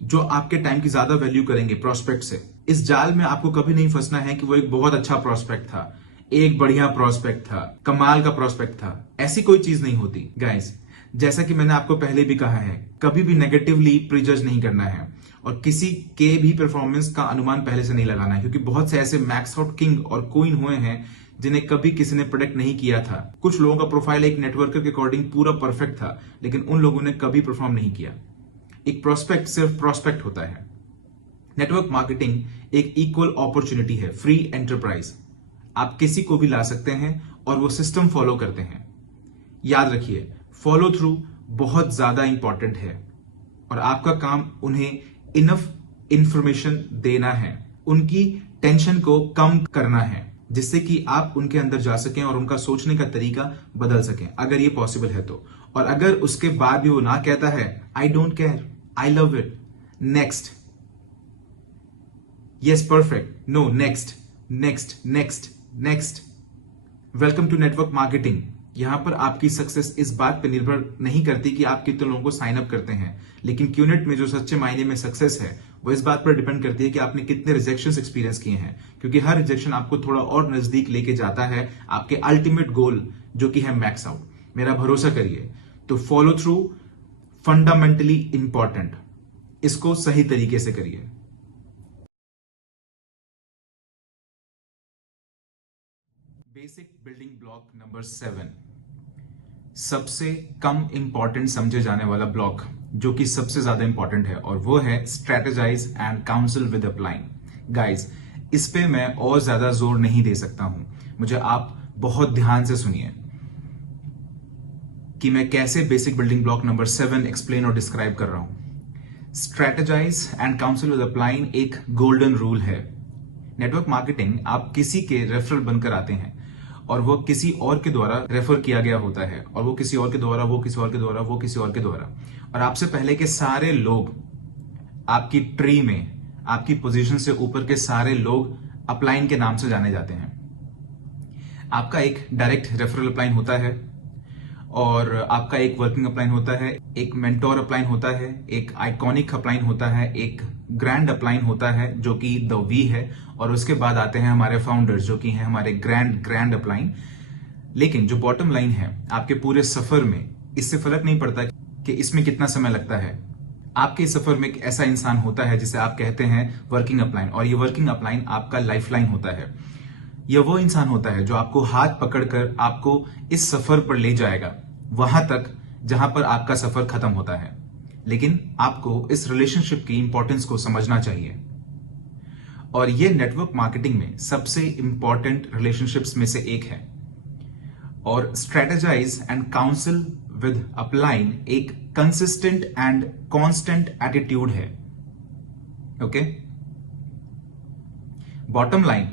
जो आपके टाइम की ज्यादा वैल्यू करेंगे प्रोस्पेक्ट से। इस जाल में आपको कभी नहीं फंसना है कि वो एक बहुत अच्छा प्रोस्पेक्ट था, एक बढ़िया प्रोस्पेक्ट था, कमाल का प्रोस्पेक्ट था। ऐसी कोई चीज नहीं होती गाइस। जैसा कि मैंने आपको पहले भी कहा है, कभी भी नेगेटिवली प्रीजज नहीं करना है और किसी के भी परफॉर्मेंस का अनुमान पहले से नहीं लगाना है, क्योंकि बहुत से ऐसे मैक्स आउट किंग और क्वीन हुए हैं जिन्हें कभी किसी ने प्रेडिक्ट नहीं किया था। कुछ लोगों का प्रोफाइल एक नेटवर्कर के अकॉर्डिंग पूरा परफेक्ट था, लेकिन उन लोगों ने कभी परफॉर्म नहीं किया। एक प्रोस्पेक्ट सिर्फ प्रोस्पेक्ट होता है। नेटवर्क मार्केटिंग एक इक्वल अपॉर्चुनिटी है, फ्री एंटरप्राइज। आप किसी को भी ला सकते हैं और वो सिस्टम फॉलो करते हैं। याद रखिए, फॉलो थ्रू बहुत ज्यादा इंपॉर्टेंट है और आपका काम उन्हें इनफ इंफॉर्मेशन देना है, उनकी टेंशन को कम करना है, जिससे कि आप उनके अंदर जा सकें और उनका सोचने का तरीका बदल सकें, अगर ये पॉसिबल है तो। और अगर उसके बाद भी वो ना कहता है, I don't care, I love it, next, yes perfect, no next, next, next, next. Welcome to network marketing. यहां पर आपकी सक्सेस इस बात पर निर्भर नहीं करती कि आप कितने लोगों को साइन अप करते हैं, लेकिन क्यूनेट में जो सच्चे मायने में सक्सेस है वो इस बात पर डिपेंड करती है कि आपने कितने रिजेक्शंस एक्सपीरियंस किए हैं, क्योंकि हर रिजेक्शन आपको थोड़ा और नजदीक लेके जाता है आपके अल्टीमेट गोल, जो कि है मैक्स आउट। मेरा भरोसा करिए। तो फॉलो थ्रू फंडामेंटली इंपॉर्टेंट, इसको सही तरीके से करिए। बेसिक बिल्डिंग ब्लॉक नंबर 7, सबसे कम इंपॉर्टेंट समझे जाने वाला ब्लॉक, जो कि सबसे ज्यादा इंपॉर्टेंट है, और वो है strategise and council with upline. Guys, इस पे मैं और ज्यादा जोर नहीं दे सकता हूं। मुझे आप बहुत ध्यान से सुनिए कि मैं कैसे basic building block number 7 explain और डिस्क्राइब कर रहा हूं। Strategise and council with upline एक गोल्डन रूल है। नेटवर्क मार्केटिंग, आप किसी के रेफरल बनकर आते हैं और वो किसी और के द्वारा रेफर किया गया होता है, और वो किसी और के द्वारा, वो किसी और के द्वारा, वो किसी और के द्वारा, और आपसे पहले के सारे लोग आपकी ट्री में, आपकी पोजीशन से ऊपर के सारे लोग अपलाइन के नाम से जाने जाते हैं। आपका एक डायरेक्ट रेफरल अपलाइन होता है और आपका एक वर्किंग अपलाइन होता है, एक मेंटोर अपलाइन होता है, एक आइकॉनिक अपलाइन होता है, एक ग्रैंड अपलाइन होता है जो कि द वी है, और उसके बाद आते हैं हमारे फाउंडर्स जो कि हैं हमारे ग्रैंड अपलाइन। लेकिन जो बॉटम लाइन है आपके पूरे सफर में, इससे फर्क नहीं पड़ता कि इसमें कितना समय लगता है, आपके सफर में एक ऐसा इंसान होता है जिसे आप कहते हैं वर्किंग अपलाइन, और ये वर्किंग अपलाइन आपका लाइफलाइन होता है। यह वो इंसान होता है जो आपको हाथ पकड़कर आपको इस सफर पर ले जाएगा, वहां तक जहां पर आपका सफर खत्म होता है। लेकिन आपको इस रिलेशनशिप की इंपॉर्टेंस को समझना चाहिए, और यह नेटवर्क मार्केटिंग में सबसे इंपॉर्टेंट रिलेशनशिप्स में से एक है। और strategise and council with upline एक कंसिस्टेंट एंड कांस्टेंट एटीट्यूड है। ओके, बॉटम लाइन,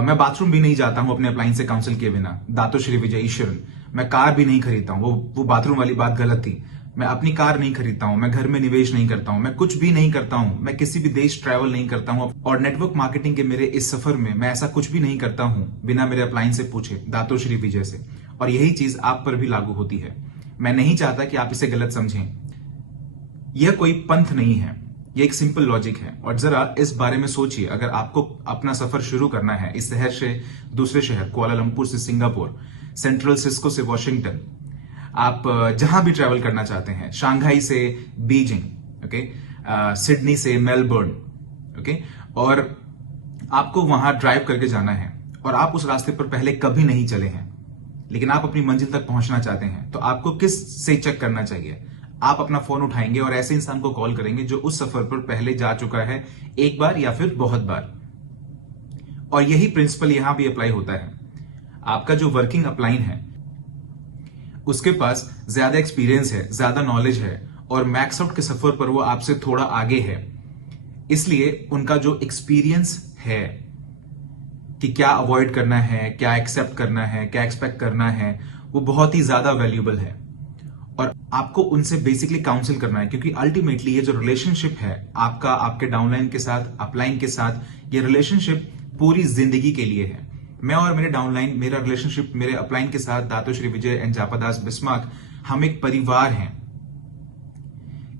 मैं बाथरूम भी नहीं जाता हूं अपने अपलाइन से काउंसिल किए बिना, दातो श्री विजय ईश्वरन। मैं कार भी नहीं खरीदता हूं, वो बाथरूम वाली बात गलत थी। मैं अपनी कार नहीं खरीदता हूं, मैं घर में निवेश नहीं करता हूं, मैं कुछ भी नहीं करता हूं, मैं किसी भी देश ट्रैवल नहीं करता हूं, और नेटवर्क मार्केटिंग के मेरे इस सफर में मैं ऐसा कुछ भी नहीं करता हूं बिना मेरे अपलाइन से पूछे, दातो श्री विजय से। और यही चीज आप पर भी लागू होती है। मैं नहीं चाहता कि आप इसे गलत समझें। यह कोई पंथ नहीं है, यह एक सिंपल लॉजिक है। और जरा इस बारे में सोचिए, अगर आपको अपना सफर शुरू करना है इस शहर से दूसरे शहर, कुआलालंपुर से सिंगापुर, सेंट्रल सिस्को से वॉशिंगटन, आप जहां भी ट्रैवल करना चाहते हैं, शांघाई से बीजिंग, ओके, सिडनी से मेलबर्न, ओके, और आपको वहां ड्राइव करके जाना है, और आप उस रास्ते पर पहले कभी नहीं चले हैं, लेकिन आप अपनी मंजिल तक पहुंचना चाहते हैं, तो आपको किस से चेक करना चाहिए? आप अपना फोन उठाएंगे और ऐसे इंसान को कॉल करेंगे जो उस सफर पर पहले जा चुका है, एक बार या फिर बहुत बार। और यही प्रिंसिपल यहां भी अप्लाई होता है। आपका जो वर्किंग अपलाइन है उसके पास ज्यादा एक्सपीरियंस है, ज्यादा नॉलेज है, और मैक्स आउट के सफर पर वो आपसे थोड़ा आगे है। इसलिए उनका जो एक्सपीरियंस है कि क्या अवॉइड करना है, क्या एक्सेप्ट करना है, क्या एक्सपेक्ट करना है, वो बहुत ही ज्यादा वैल्यूएबल है। और आपको उनसे बेसिकली काउंसिल करना है, क्योंकि अल्टीमेटली ये जो रिलेशनशिप है आपका आपके डाउनलाइन के साथ, अपलाइन के साथ, ये रिलेशनशिप पूरी जिंदगी के लिए है। मैं और मेरे डाउनलाइन, मेरा रिलेशनशिप मेरे अपलाइन के साथ, Dato' Sri Vijay and Joseph Bismark, हम एक परिवार हैं।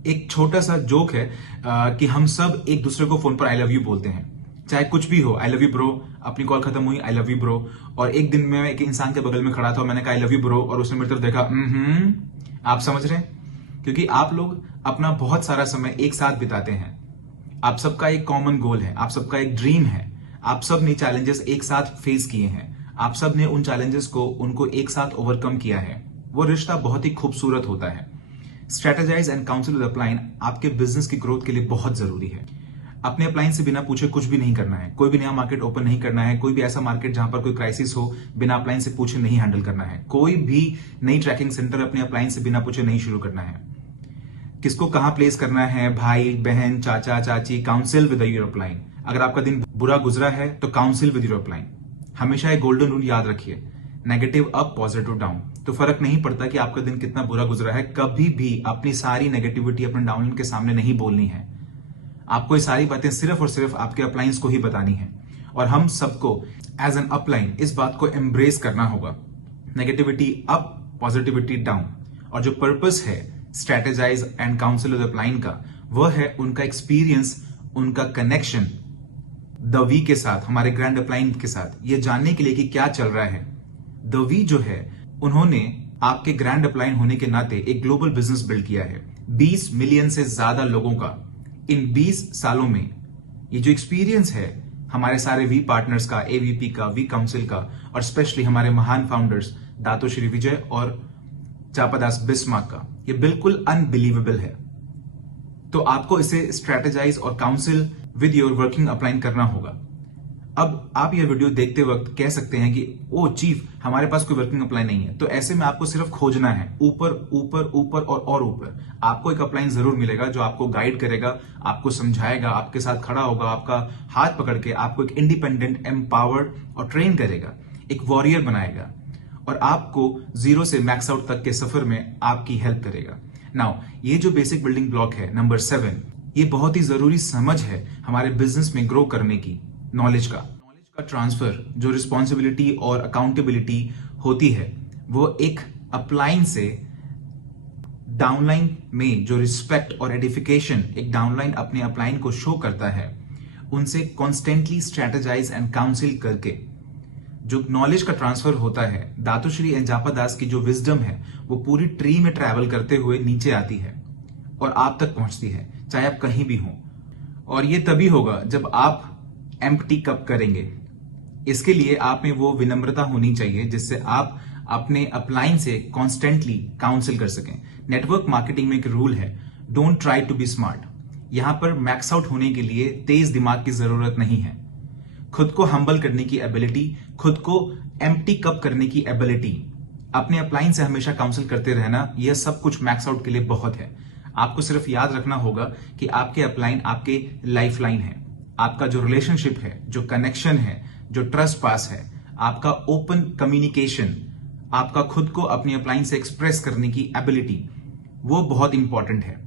एक छोटा सा जोक है कि हम सब एक दूसरे को फोन पर आई लव यू बोलते हैं, चाहे कुछ भी हो। आई लव यू ब्रो, अपनी कॉल खत्म हुई, आई लव यू ब्रो। और एक दिन मैं एक इंसान के बगल में खड़ा था, मैंने कहा आई लव यू ब्रो, और उसने मेरी तरफ देखा। आप समझ रहे हैं? क्योंकि आप लोग अपना बहुत सारा समय एक साथ बिताते हैं। आप सबका एक कॉमन गोल है, आप सबका एक ड्रीम है, आप सब ने चैलेंजेस एक साथ फेस किए हैं, आप सब ने उन चैलेंजेस को उनको एक साथ ओवरकम किया है। वो रिश्ता बहुत ही खूबसूरत होता है। Strategise and council with upline आपके बिजनेस की ग्रोथ के लिए बहुत जरूरी है। अपने अपलाइन से बिना पूछे कुछ भी नहीं करना है, कोई भी नया मार्केट ओपन नहीं करना है, कोई भी ऐसा मार्केट जहां पर कोई क्राइसिस हो बिना अपलाइन से पूछे नहीं हैंडल करना है, कोई भी नई ट्रैकिंग सेंटर अपने अपलाइन से बिना पूछे नहीं शुरू करना है। किसको कहां प्लेस करना है, भाई बहन चाचा चाची, काउंसिल विद योर अपलाइन। अगर आपका दिन बुरा गुजरा है तो काउंसिल विद योर अपलाइन। हमेशा एक गोल्डन रूल याद रखिए, नेगेटिव अप पॉजिटिव डाउन। तो फर्क नहीं पड़ता कि आपका दिन कितना बुरा गुजरा है, कभी भी अपनी सारी नेगेटिविटी अपने डाउनलाइन के सामने नहीं बोलनी है। आपको ये सारी बातें सिर्फ और सिर्फ आपके अपलाइंस को ही बतानी है, और हम सबको एज एन अपलाइन इस बात को एम्ब्रेस करना होगा। Negativity up, positivity down. और जो पर्पस है strategise and council with upline का, वह है उनका एक्सपीरियंस, उनका कनेक्शन द वी के साथ, हमारे ग्रैंड अपलाइन के साथ, ये जानने के लिए कि क्या चल रहा है। द वी जो है, उन्होंने आपके ग्रैंड अपलाइन होने के नाते एक ग्लोबल बिजनेस बिल्ड किया है, 20 मिलियन से ज्यादा लोगों का इन 20 सालों में। ये जो एक्सपीरियंस है हमारे सारे वी पार्टनर्स का, एवीपी का, वी काउंसिल का, और स्पेशली हमारे महान फाउंडर्स दातो श्री विजय और जापादास बिस्मार्क का, ये बिल्कुल अनबिलीवेबल है। तो आपको इसे स्ट्रेटेजाइज और council with your working upline करना होगा। अब आप यह वीडियो देखते वक्त कह सकते हैं कि ओ चीफ, हमारे पास कोई वर्किंग अपलाइन नहीं है। तो ऐसे में आपको सिर्फ खोजना है, ऊपर ऊपर ऊपर और ऊपर। आपको एक अपलाइन जरूर मिलेगा जो आपको गाइड करेगा, आपको समझाएगा, आपके साथ खड़ा होगा, आपका हाथ पकड़ के आपको एक इंडिपेंडेंट, एम्पावर्ड और ट्रेन करेगा, एक वॉरियर बनाएगा, और आपको जीरो से मैक्स आउट तक के सफर में आपकी हेल्प करेगा। नाउ ये जो बेसिक बिल्डिंग ब्लॉक है नंबर 7, ये बहुत ही जरूरी समझ है हमारे बिजनेस में ग्रो करने की। नॉलेज का ट्रांसफर, जो रिस्पॉन्सिबिलिटी और अकाउंटेबिलिटी होती है, वो एक अपलाइन से डाउनलाइन में जो रिस्पेक्ट और एडिफिकेशन एक डाउनलाइन अपने अपलाइन को शो करता है, उनसे कॉन्स्टेंटली स्ट्रेटेजाइज एंड काउंसिल करके जो नॉलेज का ट्रांसफर होता है, दातुश्री एंड जापा दास की जो विजडम है वो पूरी ट्री में ट्रैवल करते हुए नीचे आती है और आप तक पहुंचती है, चाहे आप कहीं भी हो। और ये तभी होगा जब आप एम्प्टी कप करेंगे। इसके लिए आप में वो विनम्रता होनी चाहिए जिससे आप अपने अपलाइन से कॉन्स्टेंटली काउंसिल कर सकें। नेटवर्क मार्केटिंग में एक रूल है, don't try to be smart. यहां पर मैक्स आउट होने के लिए तेज दिमाग की जरूरत नहीं है। खुद को हम्बल करने की एबिलिटी, खुद को एम्प्टी कप करने की एबिलिटी, अपने अपलाइन से हमेशा काउंसिल करते रहना, यह सब कुछ मैक्स आउट के लिए बहुत है। आपको सिर्फ याद रखना होगा कि आपके अपलाइन आपके लाइफ लाइन है। आपका जो रिलेशनशिप है, जो कनेक्शन है, जो ट्रस्ट पास है, आपका ओपन कम्युनिकेशन, आपका खुद को अपनी अपलाइन से एक्सप्रेस करने की एबिलिटी, वो बहुत इंपॉर्टेंट है।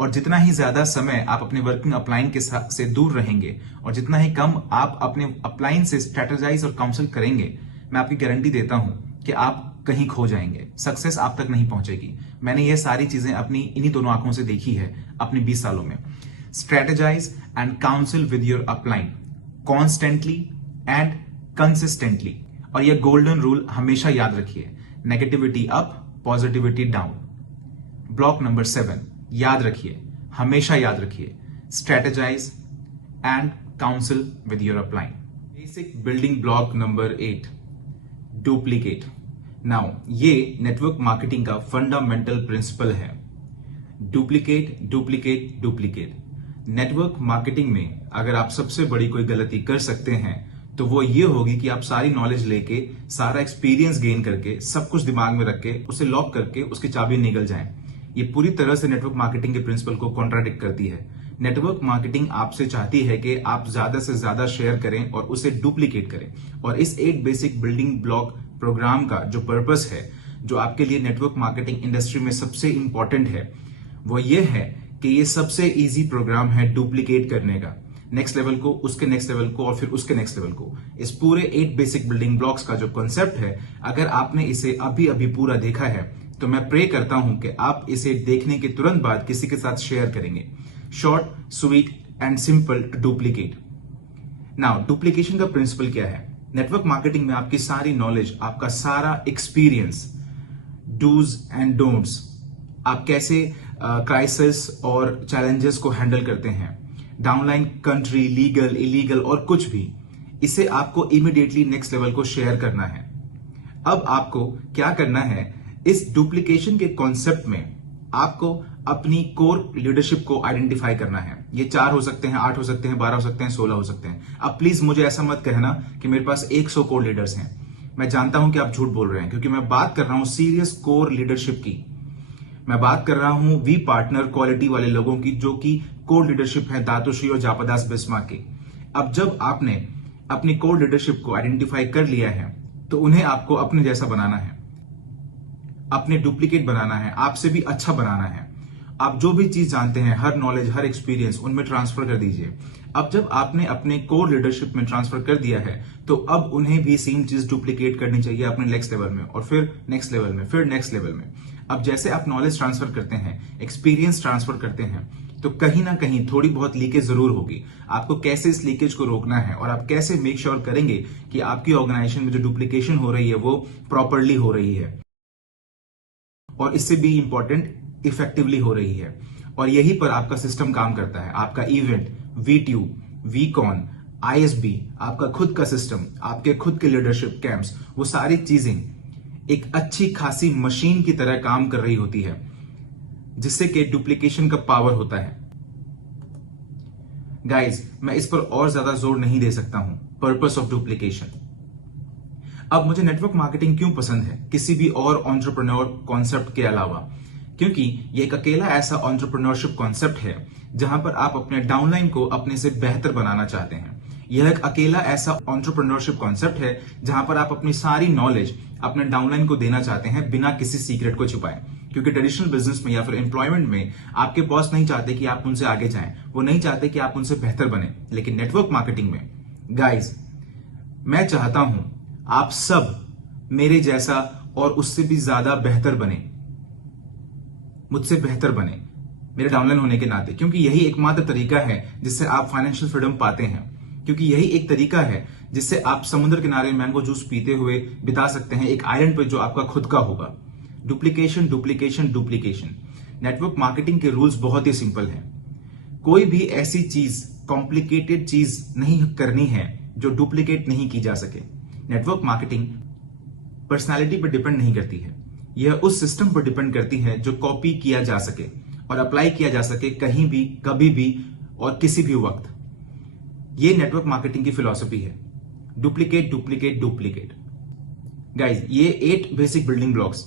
और जितना ही ज्यादा समय आप अपने वर्किंग अपलाइन के से दूर रहेंगे और जितना ही कम आप अपने अपलाइन से स्ट्रेटेजाइज और काउंसिल करेंगे, मैं आपकी गारंटी देता हूं कि आप कहीं खो जाएंगे, सक्सेस आप तक नहीं पहुंचेगी। मैंने ये सारी चीजें अपनी इन्हीं दोनों आंखों से देखी है अपने 20 सालों में। Strategise and council with your upline constantly and consistently. और यह गोल्डन रूल हमेशा याद रखिए, negativity up, positivity down. Block number 7 याद रखिए, हमेशा याद रखिए, strategise and council with your upline. Basic building block number 8, duplicate. Now ये नेटवर्क मार्केटिंग का फंडामेंटल प्रिंसिपल है। Duplicate, duplicate, duplicate. Network marketing में अगर आप सबसे बड़ी कोई गलती कर सकते हैं तो वो ये होगी कि आप सारी नॉलेज लेके, सारा एक्सपीरियंस गेन करके, सब कुछ दिमाग में रख के, उसे लॉक करके उसकी चाबी निकल जाए। ये पूरी तरह से नेटवर्क मार्केटिंग के प्रिंसिपल को कॉन्ट्राडिक्ट करती है। नेटवर्क मार्केटिंग आपसे चाहती है कि आप ज्यादा से ज्यादा शेयर करें और उसे डुप्लीकेट करें। और इस 8 बेसिक बिल्डिंग ब्लॉक प्रोग्राम का जो पर्पस है, जो आपके लिए नेटवर्क मार्केटिंग इंडस्ट्री में सबसे इंपॉर्टेंट है, वो ये है कि ये सबसे इजी प्रोग्राम है डुप्लीकेट करने का। नेक्स्ट लेवल को, उसके नेक्स्ट लेवल को और फिर उसके नेक्स्ट लेवल को। इस पूरे 8 बेसिक बिल्डिंग ब्लॉक्स का जो कॉन्सेप्ट है, अगर आपने इसे अभी अभी पूरा देखा है तो मैं प्रे करता हूं कि आप इसे देखने के तुरंत बाद किसी के साथ शेयर करेंगे। Short, sweet and simple to duplicate. Now duplication का प्रिंसिपल क्या है? नेटवर्क मार्केटिंग में आपकी सारी नॉलेज, आपका सारा एक्सपीरियंस, डूज एंड डोंट्स, आप कैसे क्राइसिस और चैलेंजेस को हैंडल करते हैं, डाउनलाइन, कंट्री, लीगल, इलीगल और कुछ भी, इसे आपको इमीडिएटली नेक्स्ट लेवल को शेयर करना है। अब आपको क्या करना है, इस डुप्लीकेशन के कॉन्सेप्ट में आपको अपनी कोर लीडरशिप को आइडेंटिफाई करना है। ये 4 हो सकते हैं, 8 हो सकते हैं, 12 हो सकते हैं, 16 हो सकते हैं। अब प्लीज मुझे ऐसा मत कहना कि मेरे पास 100 कोर लीडर्स हैं। मैं जानता हूं कि आप झूठ बोल रहे हैं, क्योंकि मैं बात कर रहा हूं सीरियस कोर लीडरशिप की। मैं बात कर रहा हूं वी पार्टनर क्वालिटी वाले लोगों की, जो कि कोर लीडरशिप है दातुश्री और जापादास बिस्मा की। अब जब आपने अपनी कोर लीडरशिप को आइडेंटिफाई कर लिया है तो उन्हें आपको अपने जैसा बनाना है, अपने डुप्लीकेट बनाना है, आपसे भी अच्छा बनाना है। आप जो भी चीज जानते हैं, हर नॉलेज, हर एक्सपीरियंस उनमें ट्रांसफर कर दीजिए। अब जब आपने अपने कोर लीडरशिप में ट्रांसफर कर दिया है तो अब उन्हें भी सेम चीज डुप्लीकेट करनी चाहिए अपने नेक्स्ट लेवल में, और फिर नेक्स्ट लेवल में, फिर नेक्स्ट लेवल में। अब जैसे आप नॉलेज ट्रांसफर करते हैं, एक्सपीरियंस ट्रांसफर करते हैं, तो कहीं ना कहीं थोड़ी बहुत लीकेज जरूर होगी। आपको कैसे इस लीकेज को रोकना है और आप कैसे मेक श्योर करेंगे कि आपकी ऑर्गेनाइजेशन में जो डुप्लीकेशन हो रही है वो प्रॉपरली हो रही है, और इससे भी इंपॉर्टेंट इफेक्टिवली हो रही है। और यही पर आपका सिस्टम काम करता है। आपका इवेंट, वीट्यूब, वीकॉन, आईएसबी, आपका खुद का सिस्टम, आपके खुद के लीडरशिप कैंप्स, वो सारी चीजें एक अच्छी खासी मशीन की तरह काम कर रही होती है, जिससे कि डुप्लीकेशन का पावर होता है। गाइज, मैं इस पर और ज्यादा जोर नहीं दे सकता हूं। Purpose of duplication. अब मुझे नेटवर्क मार्केटिंग क्यों पसंद है किसी भी और एंटरप्रेन्योर कॉन्सेप्ट के अलावा? क्योंकि ये एक अकेला ऐसा एंटरप्रेन्योरशिप कॉन्सेप्ट है जहां पर आप अपने डाउनलाइन को अपने से बेहतर बनाना चाहते हैं। यह एक अकेला ऐसा एंटरप्रेन्योरशिप कॉन्सेप्ट है जहां पर आप अपनी सारी नॉलेज अपने डाउनलाइन को देना चाहते हैं बिना किसी सीक्रेट को छुपाए। क्योंकि ट्रेडिशनल बिजनेस में या फिर एम्प्लॉयमेंट में आपके बॉस नहीं चाहते कि आप उनसे आगे जाएं, वो नहीं चाहते कि आप उनसे बेहतर बने। लेकिन नेटवर्क मार्केटिंग में गाइज, मैं चाहता हूं आप सब मेरे जैसा और उससे भी ज्यादा बेहतर बने, मुझसे बेहतर बने मेरे डाउनलाइन होने के नाते, क्योंकि यही एकमात्र तरीका है जिससे आप फाइनेंशियल फ्रीडम पाते हैं, क्योंकि यही एक तरीका है जिससे आप समुद्र किनारे मैंगो जूस पीते हुए बिता सकते हैं एक आइलैंड पर जो आपका खुद का होगा। Duplication duplication duplication. Network marketing के रूल्स बहुत ही सिंपल हैं। कोई भी ऐसी चीज, कॉम्प्लिकेटेड चीज नहीं करनी है जो डुप्लीकेट नहीं की जा सके। नेटवर्क मार्केटिंग पर्सनालिटी पर डिपेंड नहीं करती है, यह उस सिस्टम पर डिपेंड करती है जो कॉपी किया जा सके और अप्लाई किया जा सके कहीं भी, कभी भी और किसी भी वक्त। यह नेटवर्क मार्केटिंग की फिलॉसफी है। Duplicate duplicate duplicate. गाइज, ये 8 बेसिक बिल्डिंग ब्लॉक्स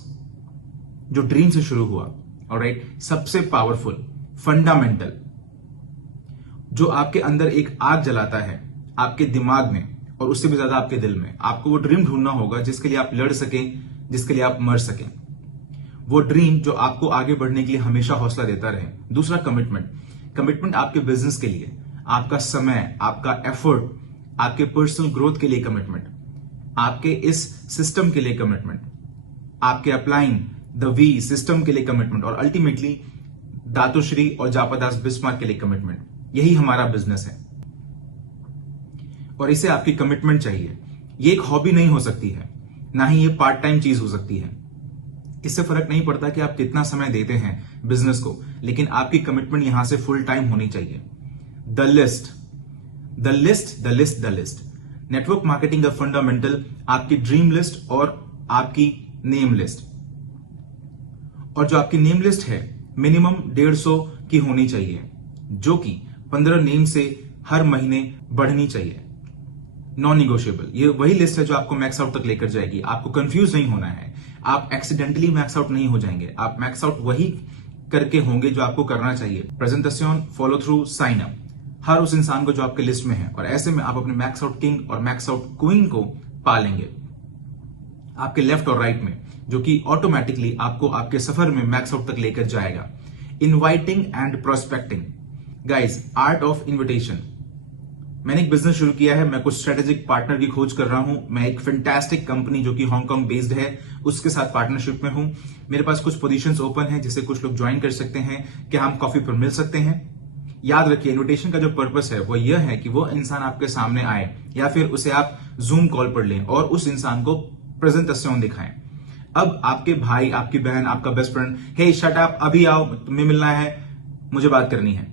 जो ड्रीम से शुरू हुआ, ऑलराइट, सबसे पावरफुल, फंडामेंटल, जो आपके अंदर एक आग जलाता है आपके दिमाग में और उससे भी ज्यादा आपके दिल में। आपको वो ड्रीम ढूंढना होगा जिसके लिए आप लड़ सकें, जिसके लिए आप मर सकें, वो ड्रीम जो आपको आगे बढ़ने के लिए हमेशा हौसला देता रहे। दूसरा, कमिटमेंट। कमिटमेंट आपके बिजनेस के लिए, आपका समय, आपका एफर्ट, आपके पर्सनल ग्रोथ के लिए कमिटमेंट, आपके इस सिस्टम के लिए कमिटमेंट, आपके अप्लाइंग द वी सिस्टम के लिए कमिटमेंट, और अल्टीमेटली दातुश्री और जापादास बिस्मार्क के लिए कमिटमेंट। यही हमारा बिजनेस है और इसे आपकी कमिटमेंट चाहिए। ये एक हॉबी नहीं हो सकती है, ना ही ये पार्ट टाइम चीज हो सकती है। इससे फर्क नहीं पड़ता कि आप कितना समय देते हैं बिजनेस को, लेकिन आपकी कमिटमेंट यहां से फुल टाइम होनी चाहिए। The list the list the list the list. Network marketing का फंडामेंटल आपकी ड्रीम लिस्ट और आपकी नेम लिस्ट। और जो आपकी नेम लिस्ट है मिनिमम 150 की होनी चाहिए, जो कि 15 नेम से हर महीने बढ़नी चाहिए। Non negotiable. ये वही लिस्ट है जो आपको मैक्स आउट तक लेकर जाएगी। आपको कंफ्यूज नहीं होना है, आप एक्सीडेंटली मैक्स आउट नहीं हो जाएंगे, आप मैक्स आउट वही करके होंगे जो आपको करना चाहिए। Presentation, follow through, sign up, हर उस इंसान को जो आपके लिस्ट में है, और ऐसे में आप अपने मैक्स आउट किंग और मैक्स आउट क्वीन को पालेंगे आपके लेफ्ट और राइट में, जो कि ऑटोमेटिकली आपको आपके सफर में मैक्स आउट तक लेकर जाएगा। Inviting and prospecting. Guys, art of invitation. मैंने एक बिजनेस शुरू किया है, मैं कुछ स्ट्रेटेजिक पार्टनर की खोज कर रहा हूं। मैं एक फैंटास्टिक कंपनी जो कि हांगकांग बेस्ड है उसके साथ पार्टनरशिप में हूं। मेरे पास कुछ पोजीशंस ओपन है जिसे कुछ लोग ज्वाइन कर सकते हैं। क्या हम कॉफी पर मिल सकते हैं? याद रखिए, इन्विटेशन का जो पर्पस है वो यह है कि वो इंसान आपके सामने आए या फिर उसे आप जूम कॉल पर लें और उस इंसान को प्रेजेंटेशन दिखाएं। अब आपके भाई, आपकी बहन, आपका बेस्ट फ्रेंड, हे शट अप, अभी आओ, तुम्हें मिलना है, मुझे बात करनी है,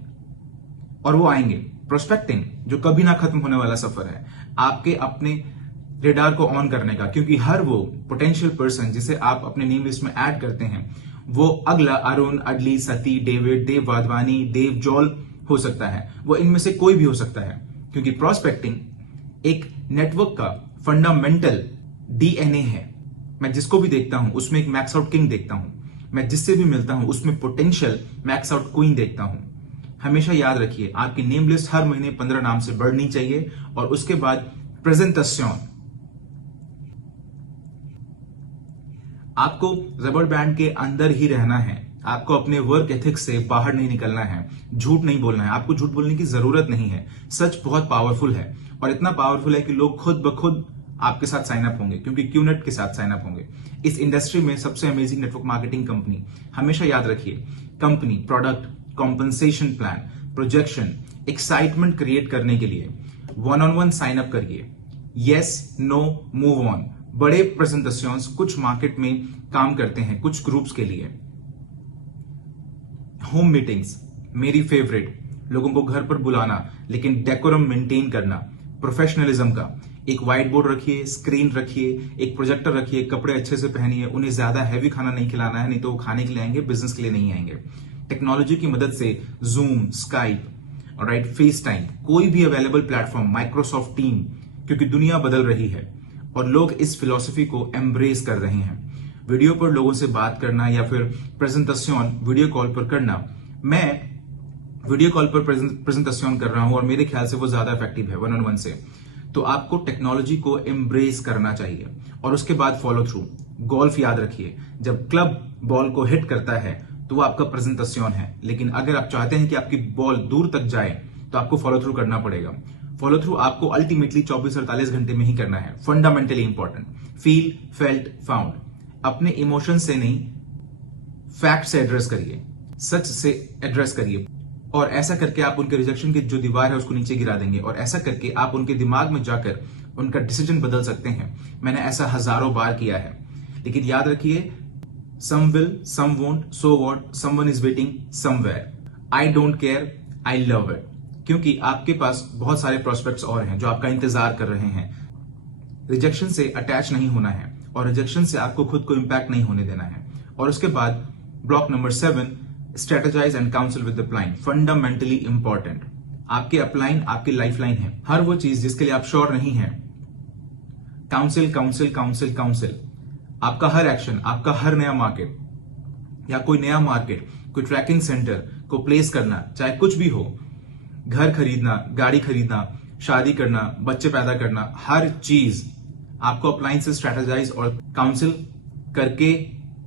और वो आएंगे। प्रोस्पेक्टिंग जो कभी ना खत्म होने वाला सफर है, आपके अपने रेडार को ऑन करने का, क्योंकि हर वो पोटेंशियल पर्सन जिसे आप अपने नेम लिस्ट में ऐड करते हैं वो अगला अरुण, अडली, सती, डेविड, देव वाधवानी, देव जॉल हो सकता है। वो इनमें से कोई भी हो सकता है, क्योंकि प्रोस्पेक्टिंग एक नेटवर्क का फंडामेंटल डीएनए है। मैं जिसको भी देखता हूं उसमें एक मैक्स आउट किंग देखता हूं, मैं जिससे भी मिलता हूं उसमें पोटेंशियल मैक्स आउट क्वीन देखता हूं। हमेशा याद रखिए, आपकी नेम लिस्ट हर महीने 15 नाम से बढ़नी चाहिए। और उसके बाद प्रेजेंटेशन। आपको रबर बैंड के अंदर ही रहना है, आपको अपने वर्क एथिक्स से बाहर नहीं निकलना है, झूठ नहीं बोलना है। आपको झूठ बोलने की जरूरत नहीं है। सच बहुत पावरफुल है, और इतना पावरफुल है कि लोग खुद ब खुद आपके साथ साइन अप होंगे, क्योंकि क्यूनेट के साथ साइन अप होंगे। इस इंडस्ट्री में सबसे अमेजिंग नेटवर्क मार्केटिंग कंपनी। हमेशा याद रखिए, company, product, compensation plan, projection, excitement create करने के लिए वन-ऑन-वन साइन अप करिए। Yes, no, move on. बड़े प्रेजेंटेशंस कुछ मार्केट में काम करते हैं, कुछ ग्रुप्स के लिए। होम मीटिंग्स मेरी फेवरेट, लोगों को घर पर बुलाना लेकिन डेकोरम मेंटेन करना, प्रोफेशनलिज्म का। एक व्हाइट बोर्ड रखिए, स्क्रीन रखिए, एक प्रोजेक्टर रखिए, कपड़े अच्छे से पहनिए। उन्हें ज्यादा हैवी खाना नहीं खिलाना है, नहीं तो वो खाने के लिए आएंगे, बिजनेस के लिए नहीं आएंगे। टेक्नोलॉजी की मदद से zoom, Skype, alright, face time, कोई भी अवेलेबल प्लेटफॉर्म, माइक्रोसॉफ्ट टीम, क्योंकि दुनिया बदल रही है और लोग इस फिलॉसफी को एम्ब्रेस कर रहे हैं। वीडियो पर लोगों से बात करना या फिर प्रेजेंटेशन वीडियो कॉल पर करना। मैं वीडियो कॉल पर प्रेजेंटेशन कर रहा हूं और मेरे ख्याल से वो ज्यादा इफेक्टिव है वन-ऑन-वन से। तो आपको टेक्नोलॉजी को एम्ब्रेस करना चाहिए। और उसके बाद फॉलो थ्रू। गोल्फ याद रखिए, जब क्लब बॉल को हिट करता है तो वो आपका प्रेजेंटेशन है, लेकिन अगर आप चाहते हैं कि आपकी बॉल दूर तक जाए तो आपको फॉलो थ्रू करना पड़ेगा। फॉलो थ्रू आपको अल्टीमेटली 24-48 घंटे में ही करना है। Fundamentally important. Feel, felt, found. अपने इमोशन से नहीं, फैक्ट से एड्रेस करिए, सच से एड्रेस करिए। और ऐसा करके आप उनके रिजेक्शन की जो दीवार है उसको नीचे गिरा देंगे, और ऐसा करके आप उनके दिमाग में जाकर उनका डिसीजन बदल सकते हैं। मैंने ऐसा हजारों बार किया है। लेकिन याद रखिए, some will, some won't, so what, someone is waiting somewhere. I don't care, I love it. क्योंकि आपके पास बहुत सारे प्रोस्पेक्ट्स और हैं जो आपका इंतजार कर रहे हैं। रिजेक्शन से अटैच नहीं होना है, और रिजेक्शन से आपको खुद को इंपैक्ट नहीं होने देना है। और उसके बाद block number 7, strategise and council with the upline. Fundamentally important, आपके अपलाइन आपकी लाइफलाइन है। हर वो चीज जिसके लिए आप श्योर नहीं है, काउंसिल काउंसिल काउंसिल काउंसिल। आपका हर एक्शन, आपका हर नया मार्केट या कोई नया मार्केट, कोई ट्रैकिंग सेंटर को प्लेस करना, चाहे कुछ भी हो, घर खरीदना, गाड़ी खरीदना, शादी करना, बच्चे पैदा करना, हर चीज आपको अपलाइन से स्ट्रेटेजाइज और काउंसिल करके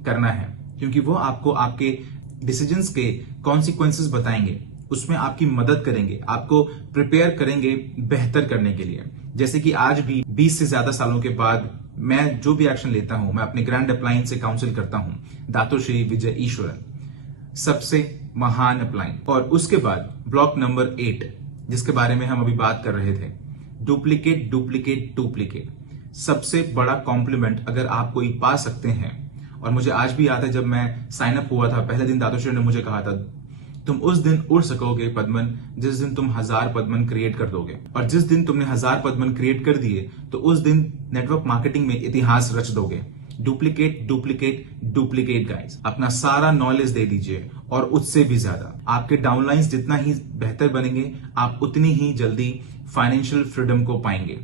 करना है। क्योंकि वो आपको आपके डिसीजंस के कॉन्सिक्वेंसेस बताएंगे, उसमें आपकी मदद करेंगे, आपको प्रिपेयर करेंगे बेहतर करने के लिए। जैसे कि आज भी 20 से ज्यादा सालों के बाद मैं जो भी एक्शन लेता हूं, मैं अपने ग्रैंड अपलाइन से काउंसिल करता हूं, दातोश्री विजय ईश्वरन, सबसे महान अपलाइन। और उसके बाद ब्लॉक नंबर 8, जिसके बारे में हम अभी बात कर रहे थे, डुप्लीकेट डुप्लीकेट डुप्लीकेट। सबसे बड़ा कॉम्प्लीमेंट अगर आप कोई पा सकते हैं, और मुझे आज भी याद है जब मैं साइन अप हुआ था, पहले दिन दातोश्री ने मुझे कहा था, तुम उस दिन उड़ सकोगे पद्मन जिस दिन तुम 1000 पद्मन क्रिएट कर दोगे। और जिस दिन तुमने 1000 पद्मन क्रिएट कर दिए तो उस दिन नेटवर्क मार्केटिंग में इतिहास रच दोगे। डुप्लीकेट डुप्लीकेट डुप्लीकेट गाइस, अपना सारा नॉलेज दे दीजिए, और उससे भी ज्यादा आपके डाउनलाइंस जितना ही बेहतर बनेंगे, आप उतनी ही जल्दी फाइनेंशियल फ्रीडम को पाएंगे।